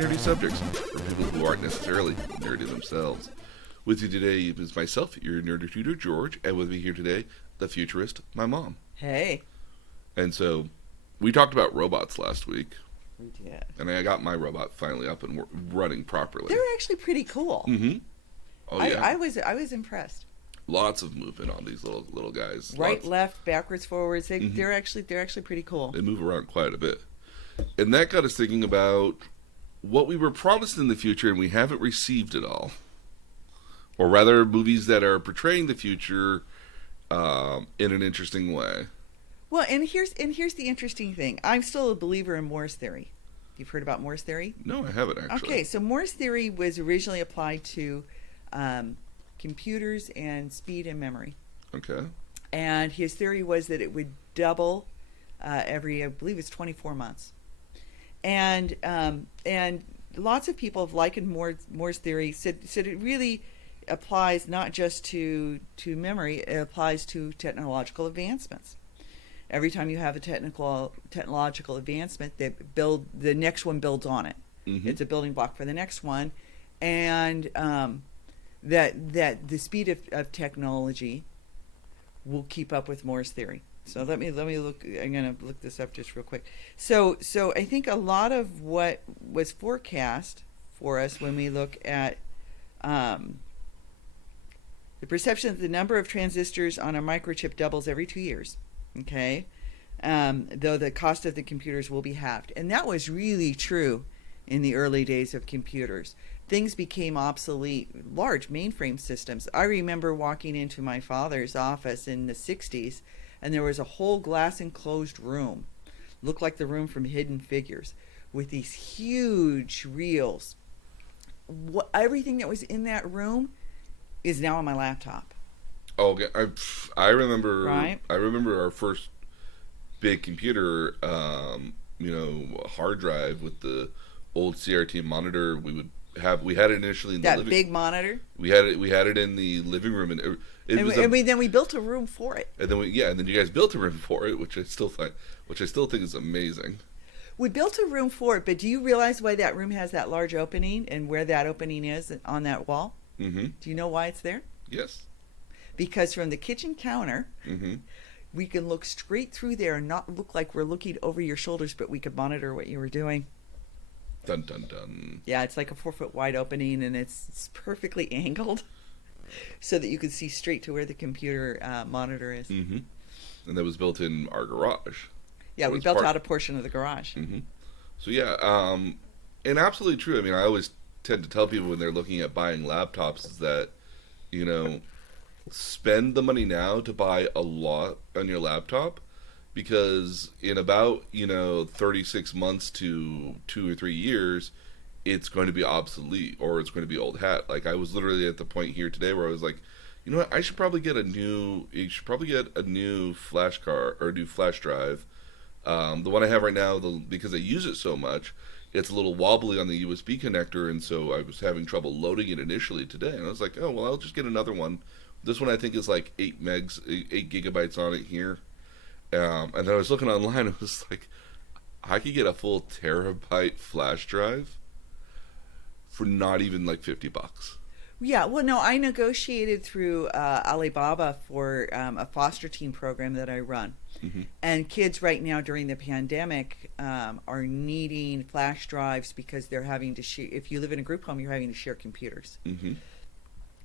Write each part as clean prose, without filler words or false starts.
nerdy subjects for people who aren't necessarily nerdy themselves. With you today is myself, your nerdy tutor, George, and with me here today, the futurist, my mom. Hey. And so, we talked about robots last week. We did. And I got my robot finally up and running properly. They're actually pretty cool. Mm-hmm. Oh, yeah. I was impressed. Lots of movement on these little guys. Right, left, backwards, forwards. They're actually pretty cool. They move around quite a bit. And that got us thinking about what we were promised in the future and we haven't received it all. Or rather, movies that are portraying the future in an interesting way. Well, and here's the interesting thing. I'm still a believer in Moore's theory. You've heard about Moore's theory? No, I haven't actually. Okay, so Moore's theory was originally applied to computers and speed and memory. Okay. And his theory was that it would double every, I believe it's 24 months. And lots of people have likened Moore's theory, said it really applies not just to memory, it applies to technological advancements. Every time you have a technological advancement, the next one builds on it. Mm-hmm. It's a building block for the next one, and that the speed of technology will keep up with Moore's theory. So let me look. I'm going to look this up just real quick. So I think a lot of what was forecast for us when we look at the perception that the number of transistors on a microchip doubles every 2 years. Okay, though the cost of the computers will be halved, and that was really true in the early days of computers. Things became obsolete. Large mainframe systems. I remember walking into my father's office in the 60s, and there was a whole glass enclosed room, looked like the room from Hidden Figures, with these huge reels. Everything that was in that room is now on my laptop. Oh, okay. I remember. Right? I remember our first big computer. A hard drive with the old CRT monitor. We had it initially in the that big monitor. We had it in the living room, and then we built a room for it. And then you guys built a room for it, which I still think is amazing. We built a room for it, but do you realize why that room has that large opening and where that opening is on that wall? Mm-hmm. Do you know why it's there? Yes. Because from the kitchen counter, mm-hmm. we can look straight through there and not look like we're looking over your shoulders, but we could monitor what you were doing. Dun, dun, dun. Yeah, it's like a 4-foot wide opening, and it's perfectly angled so that you can see straight to where the computer monitor is. Mm-hmm. And that was built in our garage. Yeah, we built out a portion of the garage. Mm-hmm. So, yeah, and absolutely true. I mean, I always tend to tell people when they're looking at buying laptops is that, spend the money now to buy a lot on your laptop, because in about 36 months to 2 or 3 years, it's going to be obsolete or it's going to be old hat. Like, I was literally at the point here today where I was like, you know what, I should probably get a new flash card or a new flash drive. The one I have right now, because I use it so much, it's a little wobbly on the USB connector, and so I was having trouble loading it initially today. And I was like, oh well, I'll just get another one. This one I think is like 8 gigabytes on it here. And then I was looking online, it was like, I could get a full terabyte flash drive for not even like $50. Yeah, well, no, I negotiated through Alibaba for a foster teen program that I run. Mm-hmm. And kids right now during the pandemic are needing flash drives because they're having to share. If you live in a group home, you're having to share computers. Mm-hmm.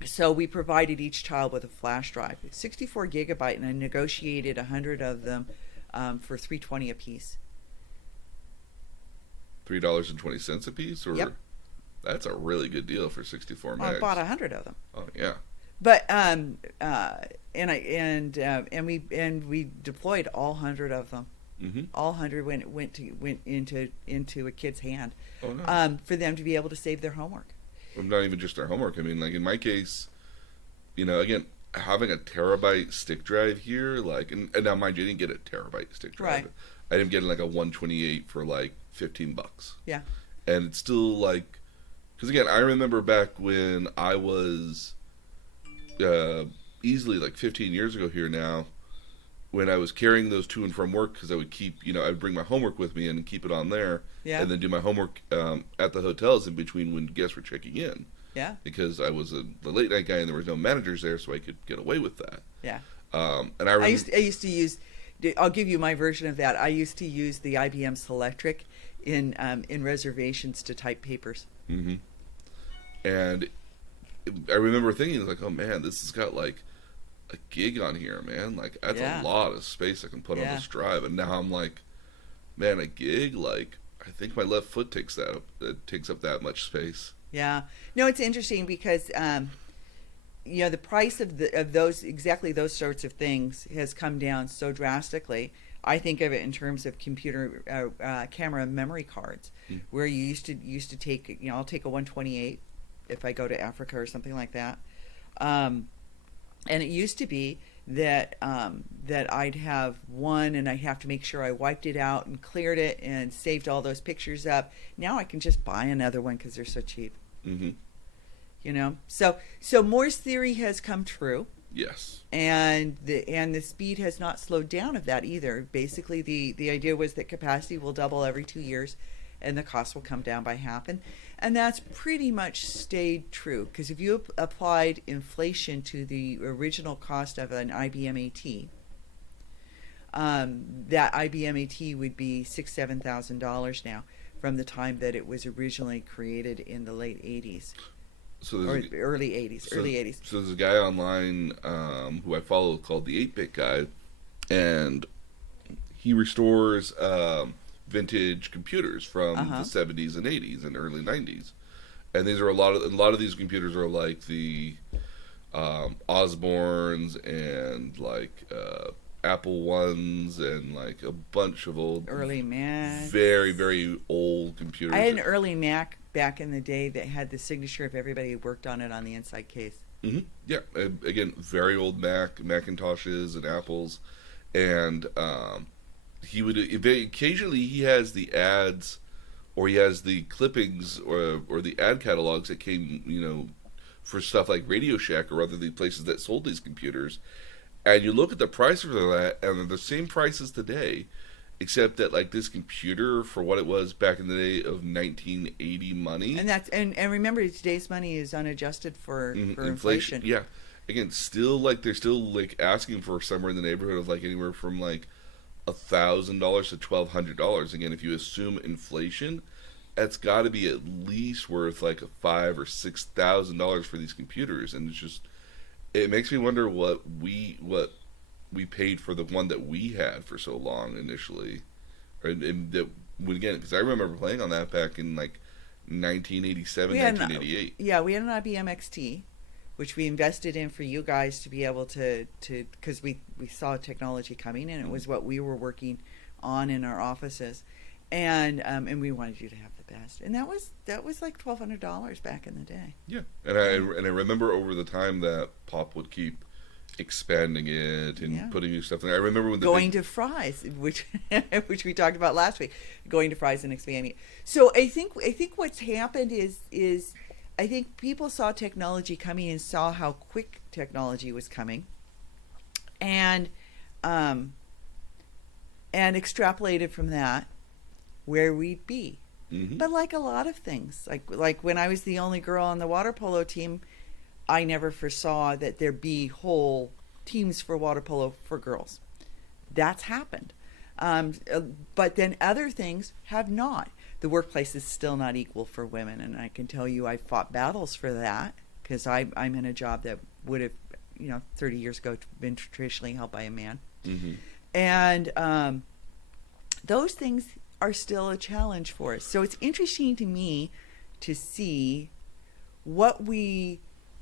So we provided each child with a flash drive. It's 64 gigabyte, and I negotiated 100 of them for $3.20 a piece. $3.20 a piece, or yep. That's a really good deal for 64 megs. I bought 100 of them. Oh yeah. But we deployed all 100 of them. Mm-hmm. All 100 went into a kid's hand. Oh, no. For them to be able to save their homework. Well, not even just their homework. I mean, like in my case, again, having a terabyte stick drive here, like, and now mind you, I didn't get a terabyte stick drive. Right. I ended up getting like a 128 for like $15. Yeah. And it's still like, because again, I remember back when I was easily like 15 years ago here now, when I was carrying those to and from work, because I would keep, I'd bring my homework with me and keep it on there, Yeah. and then do my homework at the hotels in between when guests were checking in. Yeah. Because I was the late night guy and there was no managers there, so I could get away with that. Yeah. And I remember, I used to use. I'll give you my version of that. I used to use the IBM Selectric in reservations to type papers. hmm and I remember thinking like, oh man, this has got like a gig on here, man. Like that's Yeah. a lot of space I can put on Yeah. this drive. And now I'm like, man, a gig, like I think my left foot takes up that much space. Yeah. No, it's interesting because the price of those sorts of things has come down so drastically. I think of it in terms of computer camera memory cards, where you used to take, I'll take a 128 if I go to Africa or something like that, and it used to be that that I'd have one and I'd have to make sure I wiped it out and cleared it and saved all those pictures up. Now I can just buy another one because they're so cheap. Mm-hmm. So Moore's theory has come true. Yes. And the speed has not slowed down of that either. Basically, the idea was that capacity will double every 2 years, and the cost will come down by half, and that's pretty much stayed true. Because if you applied inflation to the original cost of an IBM AT, that IBM AT would be $7,000 now from the time that it was originally created in the late 80s. So Or early 80s. So there's a guy online who I follow called the 8-Bit Guy, and he restores vintage computers from the 70s and 80s and early 90s. And these are a lot of these computers are like the Osbornes and like Apple ones and like a bunch of old early Mac. Very, very old computers. I had an early Mac back in the day that had the signature of everybody who worked on it on the inside case. Mm-hmm. Yeah, again, very old Macintoshes and Apples, and he would occasionally he has the ads, or he has the clippings or the ad catalogs that came, for stuff like Radio Shack or other the places that sold these computers, and you look at the price for that, and they're the same prices today. Except that, like, this computer, for what it was back in the day of 1980 money, and remember, today's money is unadjusted for inflation. Yeah, again, still like they're still like asking for somewhere in the neighborhood of like anywhere from like $1,000 to $1,200. Again, if you assume inflation, that's got to be at least worth like $5,000 or $6,000 for these computers, and it makes me wonder what we paid for the one that we had for so long initially, and that again, because I remember playing on that back in like 1987, 1988. Yeah, we had an IBM XT, which we invested in for you guys to be able to because we saw technology coming, and it was what we were working on in our offices, and we wanted you to have the best, and that was like $1,200 back in the day. Yeah, and I remember over the time that Pop would keep expanding it and putting new stuff in there. I remember when going to Fry's, which we talked about last week, going to Fry's and expanding it. So I think what's happened is I think people saw technology coming and saw how quick technology was coming, and extrapolated from that where we'd be. Mm-hmm. But like a lot of things, like when I was the only girl on the water polo team, I never foresaw that there'd be whole teams for water polo for girls. That's happened. But then other things have not. The workplace is still not equal for women, and I can tell you I fought battles for that because I'm in a job that would have, 30 years ago been traditionally held by a man. Mm-hmm. And those things are still a challenge for us. So it's interesting to me to see what we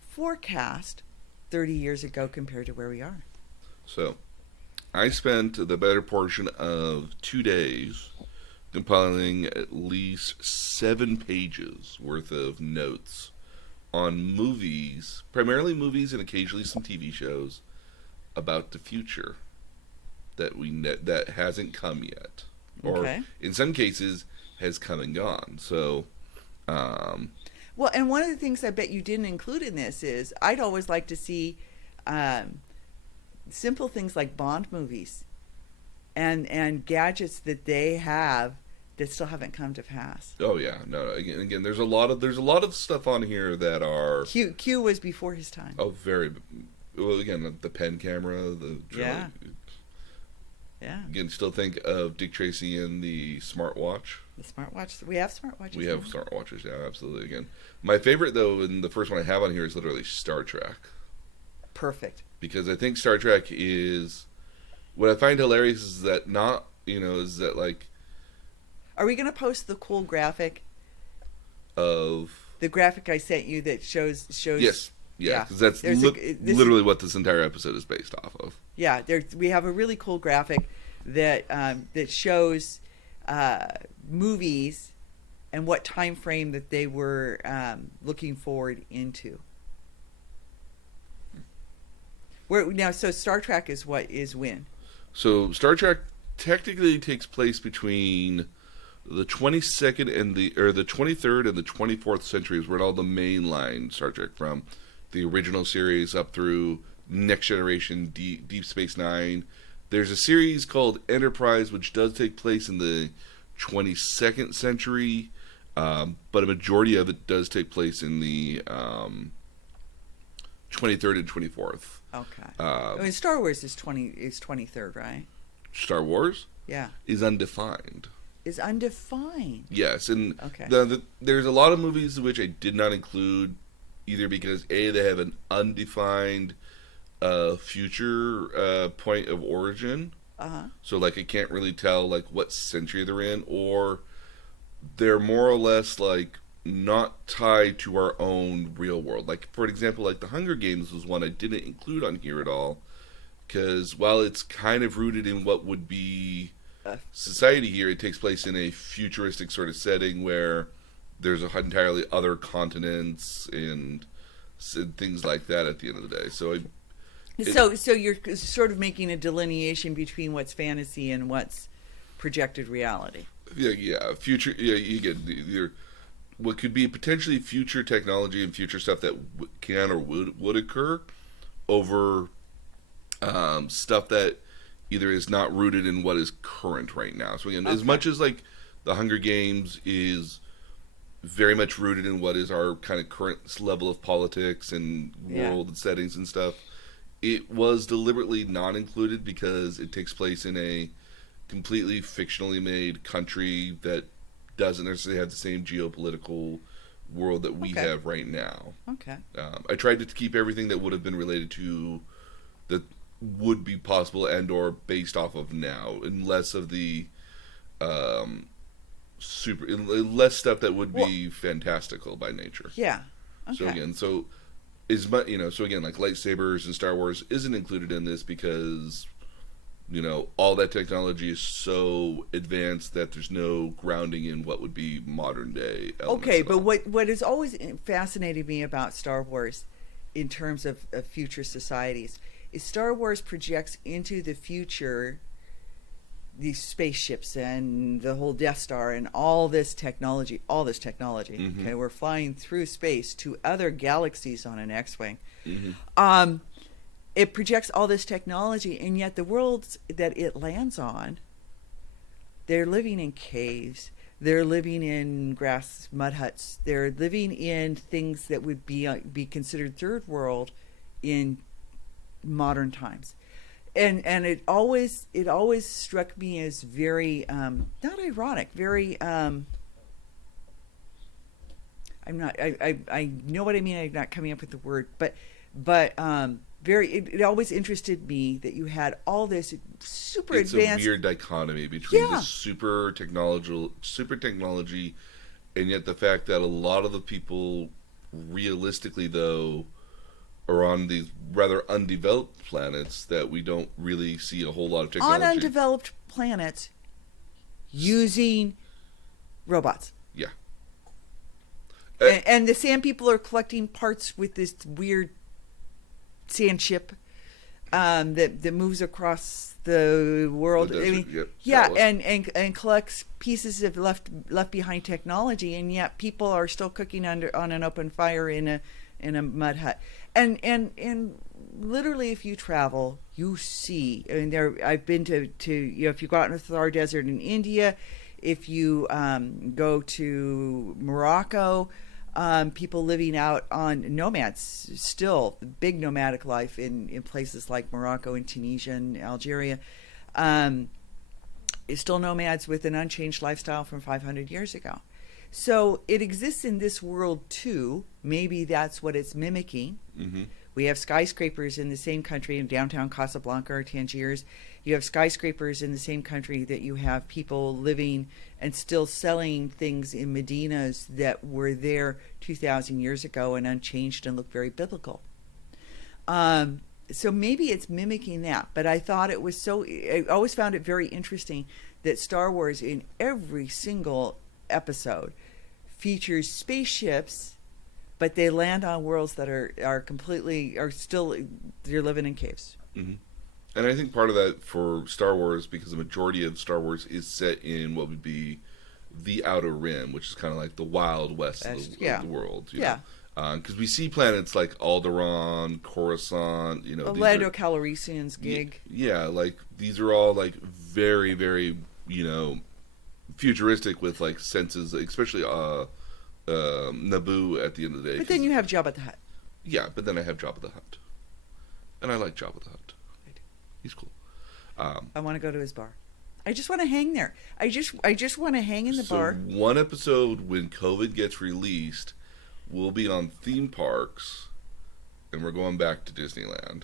forecast 30 years ago compared to where we are. So I spent the better portion of 2 days compiling at least 7 pages worth of notes on movies, primarily movies and occasionally some TV shows about the future that hasn't come yet, or in some cases has come and gone. So well, and one of the things I bet you didn't include in this is I'd always like to see simple things like Bond movies and gadgets that they have that still haven't come to pass. Oh yeah, no. Again, there's a lot of stuff on here that are Q was before his time. very well. Again, the pen camera, Yeah. Yeah. Again, still think of Dick Tracy and the smartwatch. The smartwatch. We have smartwatches. We have smartwatches, yeah, absolutely. Again, my favorite though, and the first one I have on here is literally Star Trek. Perfect. Because I think Star Trek is what I find hilarious is that like Are we going to post the cool graphic? Of the graphic I sent you that shows. Yes, yeah, because that's this literally what this entire episode is based off of. Yeah, we have a really cool graphic that that shows movies and what time frame that they were looking forward into. So Star Trek is when? So Star Trek technically takes place between the 22nd and the 23rd and the 24th centuries, where all the mainline Star Trek from the original series up through Next Generation, Deep Space Nine. There's a series called Enterprise, which does take place in the 22nd century, but a majority of it does take place in the 23rd and 24th. Okay. Star Wars is 23rd, right? Star Wars? Yeah. Is undefined. Is undefined. Yes, and okay. There's a lot of movies which I did not include, either because A, they have an undefined future point of origin. So like I can't really tell like what century they're in, or they're more or less like not tied to our own real world. Like for example, like the Hunger Games was one I didn't include on here at all, because while it's kind of rooted in what would be society here, it takes place in a futuristic sort of setting where there's entirely other continents and things like that at the end of the day. So you're sort of making a delineation between what's fantasy and what's projected reality. Yeah. Future. Yeah, you get what could be potentially future technology and future stuff that can or would occur over stuff that either is not rooted in what is current right now. So again, as much as like the Hunger Games is very much rooted in what is our kind of current level of politics and world and settings and stuff, it was deliberately not included because it takes place in a completely fictionally made country that doesn't necessarily have the same geopolitical world that we have right now. Okay. I tried to keep everything that would have been related to that would be possible and or based off of now, and less of the less stuff that would be fantastical by nature. Yeah. Okay. So again, so again, like lightsabers and Star Wars isn't included in this because all that technology is so advanced that there's no grounding in what would be modern day elements. Okay, but what has always fascinated me about Star Wars in terms of future societies is Star Wars projects into the future these spaceships and the whole Death Star and all this technology. Mm-hmm. Okay, we're flying through space to other galaxies on an X-wing. Mm-hmm. It projects all this technology, and yet the worlds that it lands on, they're living in caves. They're living in grass mud huts. They're living in things that would be considered third world in modern times. And it always struck me as very not ironic, very I know what I mean. I'm not coming up with the word, but very. It always interested me that you had all this super advanced. It's a weird dichotomy between the super technology, and yet the fact that a lot of the people, realistically though, are on these rather undeveloped planets that we don't really see a whole lot of technology. On undeveloped planets, using robots. Yeah. And the sand people are collecting parts with this weird sand ship that moves across the world. The desert, and collects pieces of left behind technology, and yet people are still cooking on an open fire in a mud hut. And literally, if you travel, you see. I mean, I've been to if you go out in the Thar Desert in India, if you go to Morocco, people living out on nomads, still big nomadic life in places like Morocco and Tunisia and Algeria. Is still nomads with an unchanged lifestyle from 500 years ago. So it exists in this world too. Maybe that's what it's mimicking. Mm-hmm. We have skyscrapers in the same country in downtown Casablanca or Tangiers. You have skyscrapers in the same country that you have people living and still selling things in Medinas that were there 2,000 years ago and unchanged and look very biblical. So maybe it's mimicking that, but I thought it was I always found it very interesting that Star Wars in every single episode features spaceships, but they land on worlds that are still, they're living in caves. Mm-hmm. And I think part of that for Star Wars, because the majority of Star Wars is set in what would be the Outer Rim, which is kind of like the Wild West of the world. You know? Because we see planets like Alderaan, Coruscant, Lando Calrissian's gig. Like these are all like very, very, futuristic with like senses, especially Naboo at the end of the day. But then you have Jabba the Hutt. Yeah, but then I have Jabba the Hutt, and I like Jabba the Hutt. I do. He's cool. I want to go to his bar. I just want to hang there. I just want to hang in the bar. One episode when COVID gets released, we'll be on theme parks, and we're going back to Disneyland.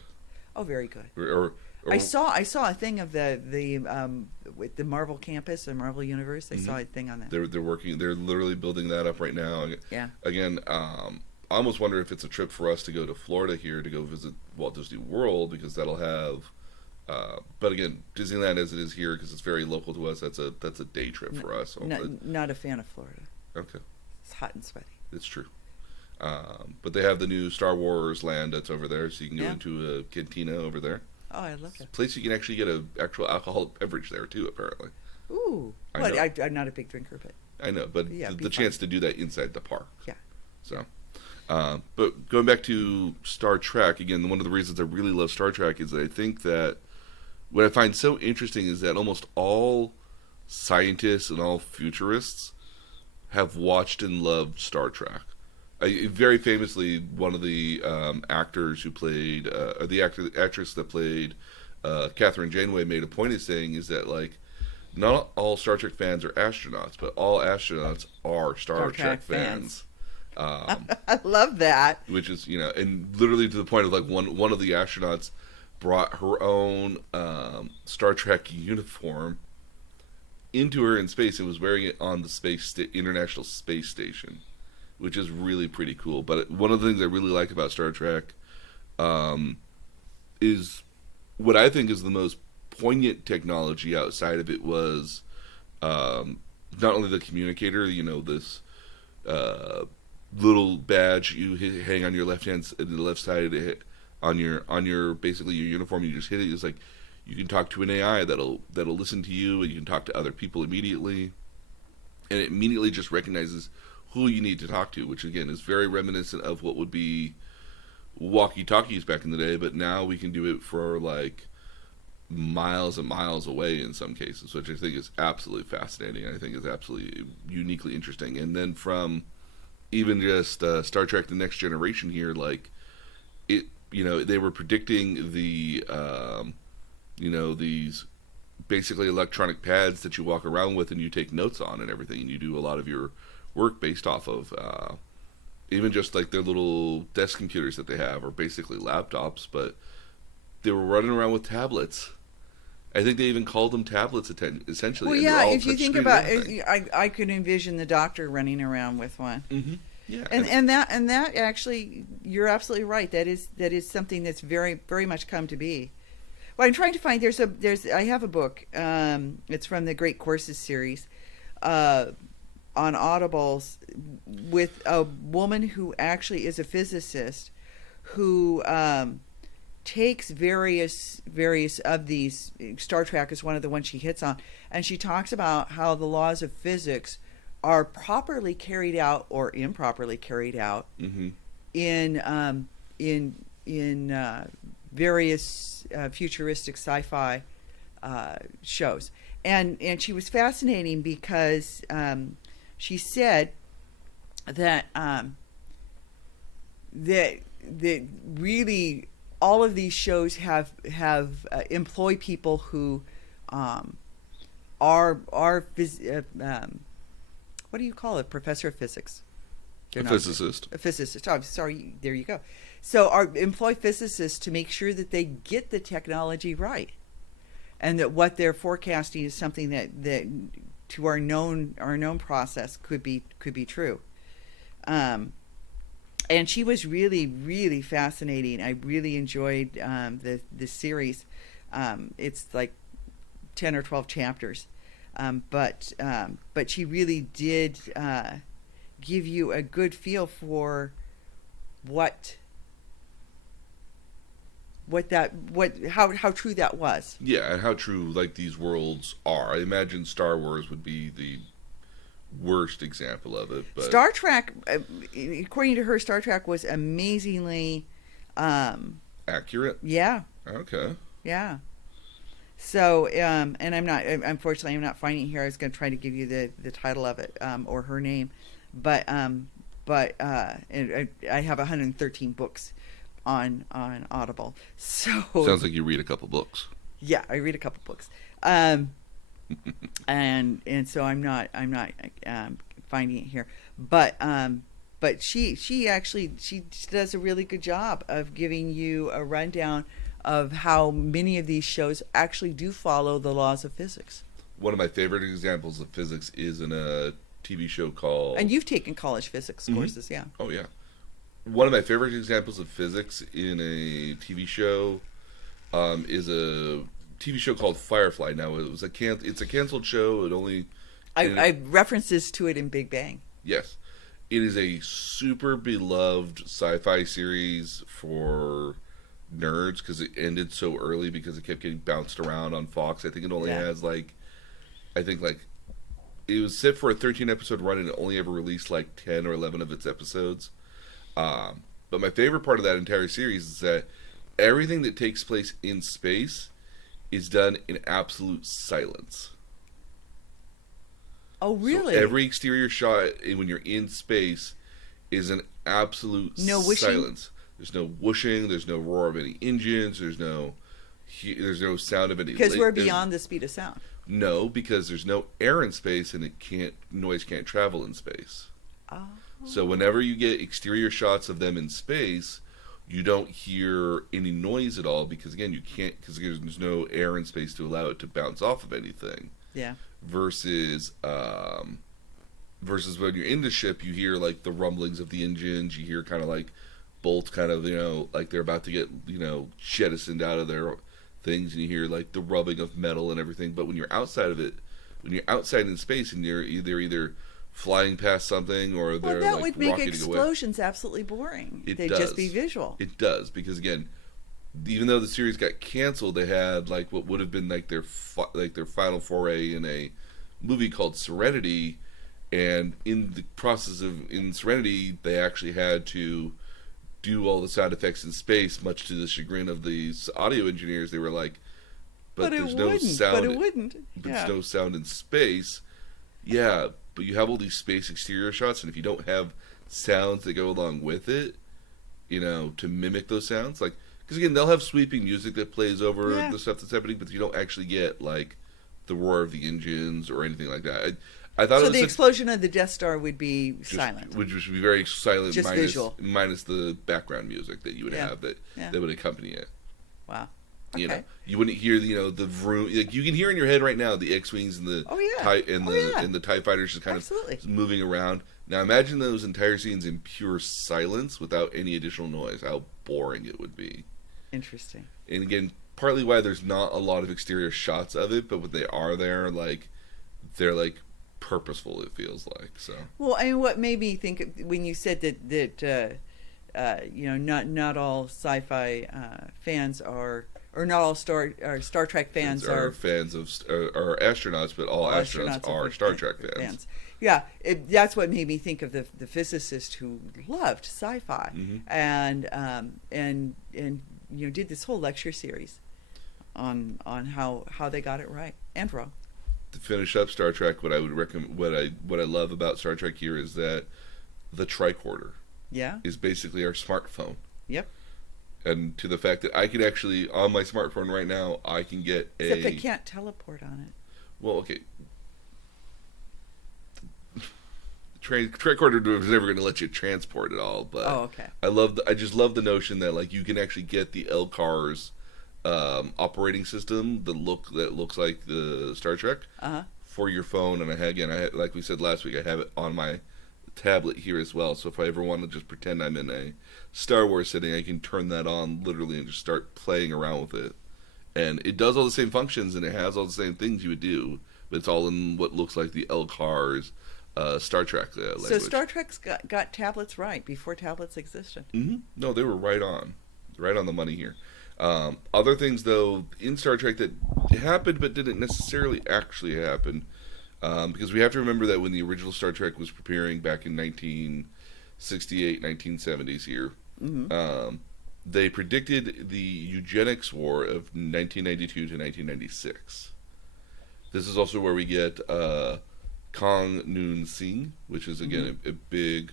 Oh, very good. Or I saw a thing of with the Marvel campus, the Marvel universe. I saw a thing on that. They're working. They're literally building that up right now. Yeah. Again, I almost wonder if it's a trip for us to go to Florida here to go visit Walt Disney World, because that'll have. But again, Disneyland as it is here, because it's very local to us, that's a day trip for us. Not a fan of Florida. Okay. It's hot and sweaty. It's true. But they have the new Star Wars land that's over there, so you can go into a cantina over there. Oh, I love that. It's a place you can actually get an actual alcoholic beverage there too, apparently. Ooh. I'm not a big drinker, but I know, but the chance to do that inside the park. Yeah. So, but going back to Star Trek, again, one of the reasons I really love Star Trek is that I think that what I find so interesting is that almost all scientists and all futurists have watched and loved Star Trek. Very famously, one of the actors who played, or the actress that played Catherine Janeway made a point of saying is that, like, not all Star Trek fans are astronauts, but all astronauts are Star Trek fans. I love that. Which is, and literally to the point of, like, one of the astronauts brought her own Star Trek uniform into her in space and was wearing it on the International Space Station, which is really pretty cool. But one of the things I really like about Star Trek is what I think is the most poignant technology outside of it was not only the communicator, this little badge you hang on your left side on your basically your uniform. You just hit it. It's like you can talk to an AI that'll listen to you, and you can talk to other people immediately, and it immediately just recognizes who you need to talk to, which again is very reminiscent of what would be walkie-talkies back in the day, but now we can do it for like miles and miles away in some cases, which I think is absolutely fascinating. I think is absolutely uniquely interesting. And then from even just Star Trek: The Next Generation here, like it, they were predicting the, these basically electronic pads that you walk around with and you take notes on and everything, and you do a lot of your work based off of even just like their little desk computers that they have are basically laptops, but they were running around with tablets. I think they even called them tablets essentially. Well, yeah, if you think about it, I could envision the Doctor running around with one. Mm-hmm. Yeah, and that actually, you're absolutely right. That is something that's very, very much come to be. Well, I'm trying to find. I have a book. It's from the Great Courses series, on Audibles, with a woman who actually is a physicist, who takes various of these. Star Trek is one of the ones she hits on, and she talks about how the laws of physics are properly carried out or improperly carried out mm-hmm. in various futuristic sci-fi shows, and she was fascinating because she said that that really all of these shows have employ people who are what do you call it? Professor of physics. A physicist. A physicist. Oh, I'm sorry. There you go. So our employ physicists to make sure that they get the technology right, and that what they're forecasting is something that to our known process could be true. And she was really, really fascinating. I really enjoyed the series. It's like 10 or 12 chapters, but she really did give you a good feel for how true that was. Yeah, and how true like these worlds are. I imagine Star Wars would be the worst example of it, but Star Trek, according to her, Star Trek was amazingly accurate. Yeah. Okay. Yeah. So, and unfortunately, I'm not finding it here. I was going to try to give you the title of it, or her name, but and I have 113 books on Audible. So sounds like you read a couple books. Yeah, I read a couple books. And so I'm not finding it here, but she actually does a really good job of giving you a rundown of how many of these shows actually do follow the laws of physics. One of my favorite examples of physics is in a TV show called... And you've taken college physics courses, yeah. Oh, yeah. One of my favorite examples of physics in a TV show is a TV show called Firefly. Now, it's a canceled show. I references to it in Big Bang. Yes. It is a super beloved sci-fi series for nerds because it ended so early because it kept getting bounced around on Fox. I think it only has it was set for a 13-episode run and it only ever released like 10 or 11 of its episodes. But my favorite part of that entire series is that everything that takes place in space is done in absolute silence. Oh, really? So every exterior shot when you're in space is an absolute silence. There's no whooshing. There's no roar of any engines. There's no sound of any. Because we're beyond the speed of sound. No, because there's no air in space and noise can't travel in space. Oh. So whenever you get exterior shots of them in space, you don't hear any noise at all because again you can't because there's no air in space to allow it to bounce off of anything. Yeah. Versus when you're in the ship, you hear like the rumblings of the engines. You hear kind of like bolts, kind of like they're about to get jettisoned out of their things, and you hear like the rubbing of metal and everything. But when you're outside of it, when you're outside in space, and you're either flying past something or they're that like would make rocketing explosions away. absolutely boring. They'd just be visual. It does because again, even though the series got canceled, they had like what would have been like their final foray in a movie called Serenity, and in the process of Serenity, they actually had to do all the sound effects in space, much to the chagrin of these audio engineers. They were like, "But there's no sound. But it wouldn't. But there's no sound in space." Yeah, but you have all these space exterior shots, and if you don't have sounds that go along with it, to mimic those sounds, like. Because again, they'll have sweeping music that plays over the stuff that's happening, but you don't actually get like the roar of the engines or anything like that. I thought so the explosion of the Death Star would be silent, which would be very silent, just visual, minus the background music that you would have that would accompany it. Wow. Okay. You wouldn't hear the vroom. Like you can hear in your head right now the X-wings and the and the TIE fighters just kind of moving around. Now imagine those entire scenes in pure silence without any additional noise. How boring it would be. Interesting. And again, partly why there's not a lot of exterior shots of it, but when they are there, they're purposeful. It feels like so. Well, I mean, what made me think when you said that not all sci-fi fans are, or not all Star Trek fans are fans of are astronauts, but all astronauts are Star Trek fans. Yeah, that's what made me think of the physicist who loved sci-fi, and did this whole lecture series on how they got it right and wrong. To finish up Star Trek, what I would recommend, what I love about Star Trek here is that the tricorder Yeah. is basically our smartphone. Yep. And to the fact that I can actually, on my smartphone right now, I can get Except they can't teleport on it. Well, okay. Tricorder was never going to let you transport at all, but Oh, okay. I just love the notion that like you can actually get the LCARS operating system, that looks like the Star Trek for your phone, and like we said last week, I have it on my tablet here as well. So if I ever want to just pretend I'm in a Star Wars setting, I can turn that on literally and just start playing around with it. And it does all the same functions and it has all the same things you would do, but it's all in what looks like the LCARS Star Trek language. So Star Trek's got tablets right before tablets existed. Mm-hmm. No, they were right on the money here. Other things, though, in Star Trek that happened but didn't necessarily actually happen, because we have to remember that when the original Star Trek was preparing back in 1968, 1970s here, they predicted the Eugenics War of 1992 to 1996. This is also where we get Kahn Noonien Singh, which is, again, a big...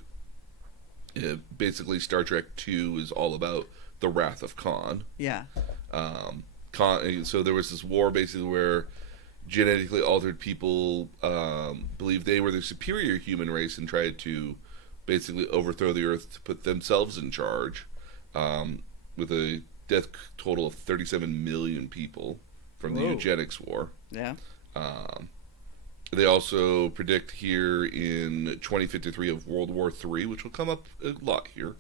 basically, Star Trek 2 is all about the wrath of Kahn. Yeah. So there was this war basically where genetically altered people believed they were the superior human race and tried to basically overthrow the Earth to put themselves in charge, with a death total of 37 million people from the Eugenics War. Yeah. They also predict here in 2053 of World War III, which will come up a lot here.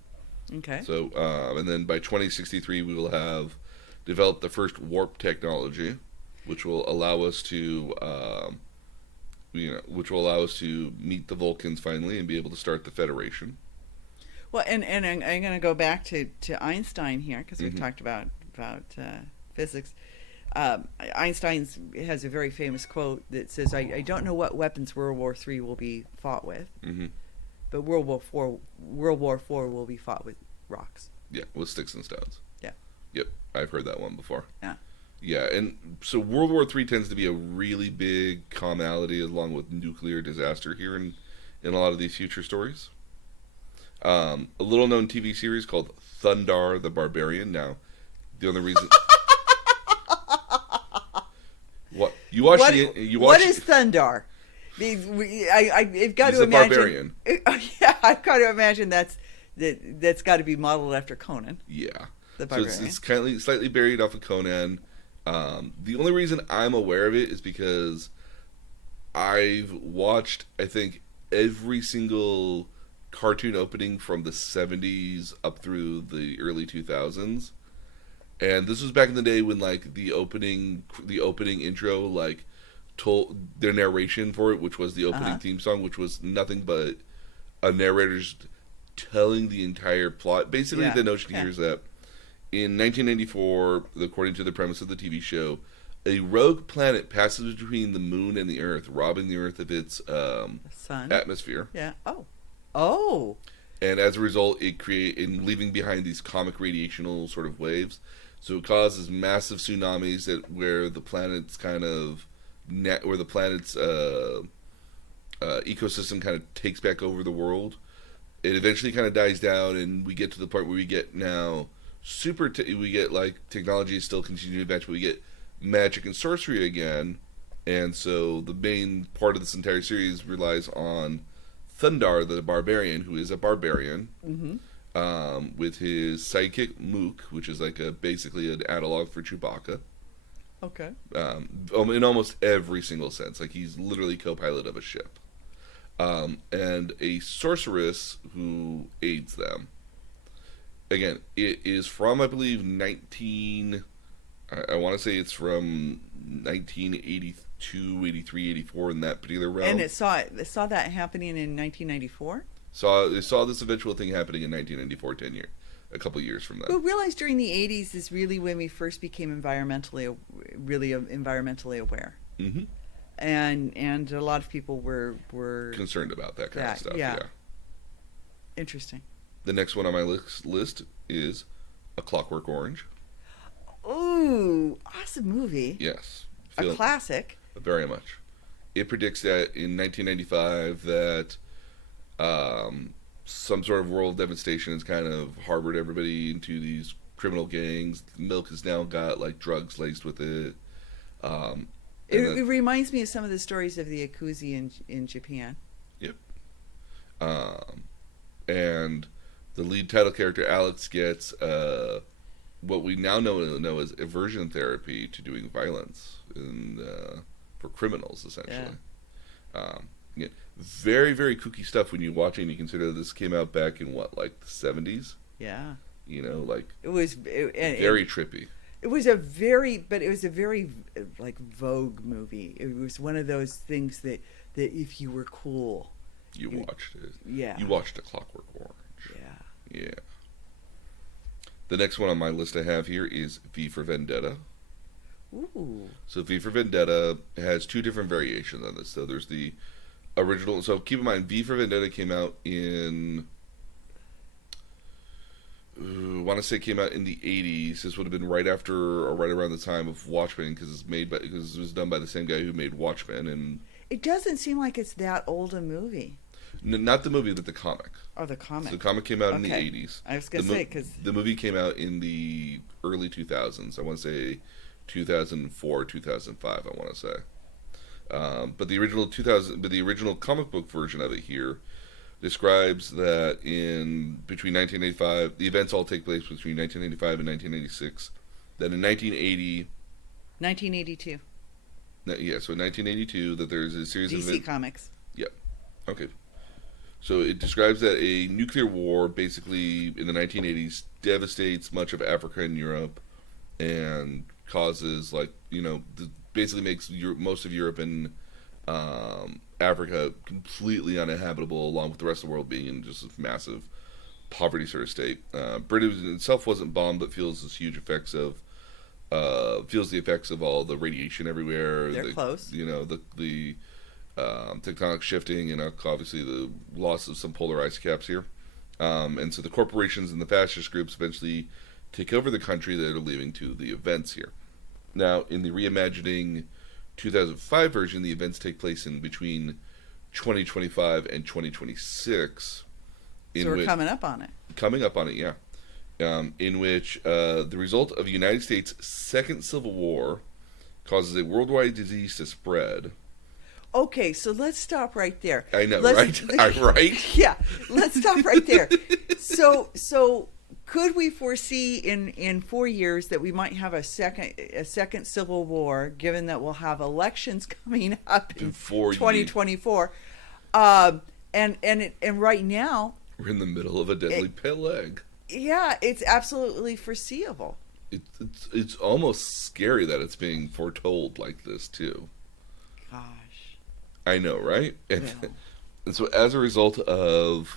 Okay. So, and then by 2063, we will have developed the first warp technology, which will allow us to, meet the Vulcans finally and be able to start the Federation. Well, and I'm going to go back to Einstein here because we've talked about physics. Einstein has a very famous quote that says, "I don't know what weapons World War III will be fought with, but World War IV will be fought with rocks." Yeah, with sticks and stones. Yeah. Yep, I've heard that one before. Yeah. Yeah, and so World War III tends to be a really big commonality along with nuclear disaster here in a lot of these future stories. A little known TV series called Thundar the Barbarian. Now, the only reason... What you watch? What is Thundar? I've got He's to a imagine. Barbarian. Yeah, I've got to imagine that's got to be modeled after Conan. Yeah, the Barbarian. So it's kind of slightly buried off of Conan. The only reason I'm aware of it is because I've watched, I think, every single cartoon opening from the 70s up through the early 2000s. And this was back in the day when, like, the opening intro, like, told their narration for it, which was the opening theme song, which was nothing but a narrator just telling the entire plot. Basically, the notion here is that in 1994, according to the premise of the TV show, a rogue planet passes between the moon and the Earth, robbing the Earth of its atmosphere. Yeah. Oh. And as a result, in leaving behind these cosmic radiational sort of waves. So it causes massive tsunamis where the planet's ecosystem kind of takes back over the world. It eventually kind of dies down, and we get to the part where we get now we get like technology is still continuing to advance, but we get magic and sorcery again. And so the main part of this entire series relies on Thundar the Barbarian, who is a barbarian. With his sidekick Mook, which is like basically an analog for Chewbacca. Okay. In almost every single sense, like he's literally co-pilot of a ship, and a sorceress who aids them. Again, it is from, I believe, I want to say it's from 1982, 83, 84 in that particular realm. And it saw that happening in 1994. Saw this eventual thing happening in 1994, a couple years from then. We realized during the 80s is really when we first became environmentally aware. And a lot of people were concerned about that kind of stuff. Yeah. Interesting. The next one on my list is A Clockwork Orange. Ooh, awesome movie. Yes, A classic. very much. It predicts that in 1995 that some sort of world devastation has kind of harbored everybody into these criminal gangs. Milk has now got like drugs laced with it. Um, It reminds me of some of the stories of the Yakuza in Japan. yep. Um, and the lead title character Alex gets what we now know as aversion therapy to doing violence for criminals, essentially. Yeah, very very kooky stuff when you watch it and you consider this came out back in what, like the 70s. Yeah. Like It was very trippy. It was a very like Vogue movie. It was one of those things that if you were cool, You watched it. Yeah. You watched A Clockwork Orange. Yeah. Yeah. The next one on my list I have here is V for Vendetta. Ooh. So V for Vendetta has two different variations on this. So there's the original. So keep in mind, V for Vendetta came out in, I want to say it came out in the 80s. This would have been right after or right around the time of Watchmen, because it was done by the same guy who made Watchmen. And It doesn't seem like it's that old a movie. not the movie, but the comic. Oh, the comic. So the comic came out in the Okay. 80s. I was going to say, because... The movie came out in the early 2000s. I want to say 2004, 2005, I want to say. But the original comic book version of it here describes that between 1985, the events all take place between 1985 and 1986. That in 1980... 1982. Yeah, so in 1982, that there's a series of... DC Comics. Yep. Okay. So it describes that a nuclear war, basically in the 1980s, devastates much of Africa and Europe, and causes basically makes most of Europe and Africa completely uninhabitable, along with the rest of the world being in just a massive poverty sort of state. Britain itself wasn't bombed, but feels the effects of all the radiation everywhere. They're close. The tectonic shifting, and obviously the loss of some polar ice caps here. And so the corporations and the fascist groups eventually take over the country that are leading to the events here. Now, in the reimagining 2005 version, the events take place in between 2025 and 2026. So we're coming up on it. Coming up on it, yeah. In which the result of the United States' second Civil War causes a worldwide disease to spread. Okay, so let's stop right there. I know, right? Right? Yeah, let's stop right there. So could we foresee in 4 years that we might have a second Civil War, given that we'll have elections coming up in 2024? And right now we're in the middle of a deadly plague. Yeah, it's absolutely foreseeable. It's almost scary that it's being foretold like this too. Gosh. I know, right? And, Yeah. and so as a result of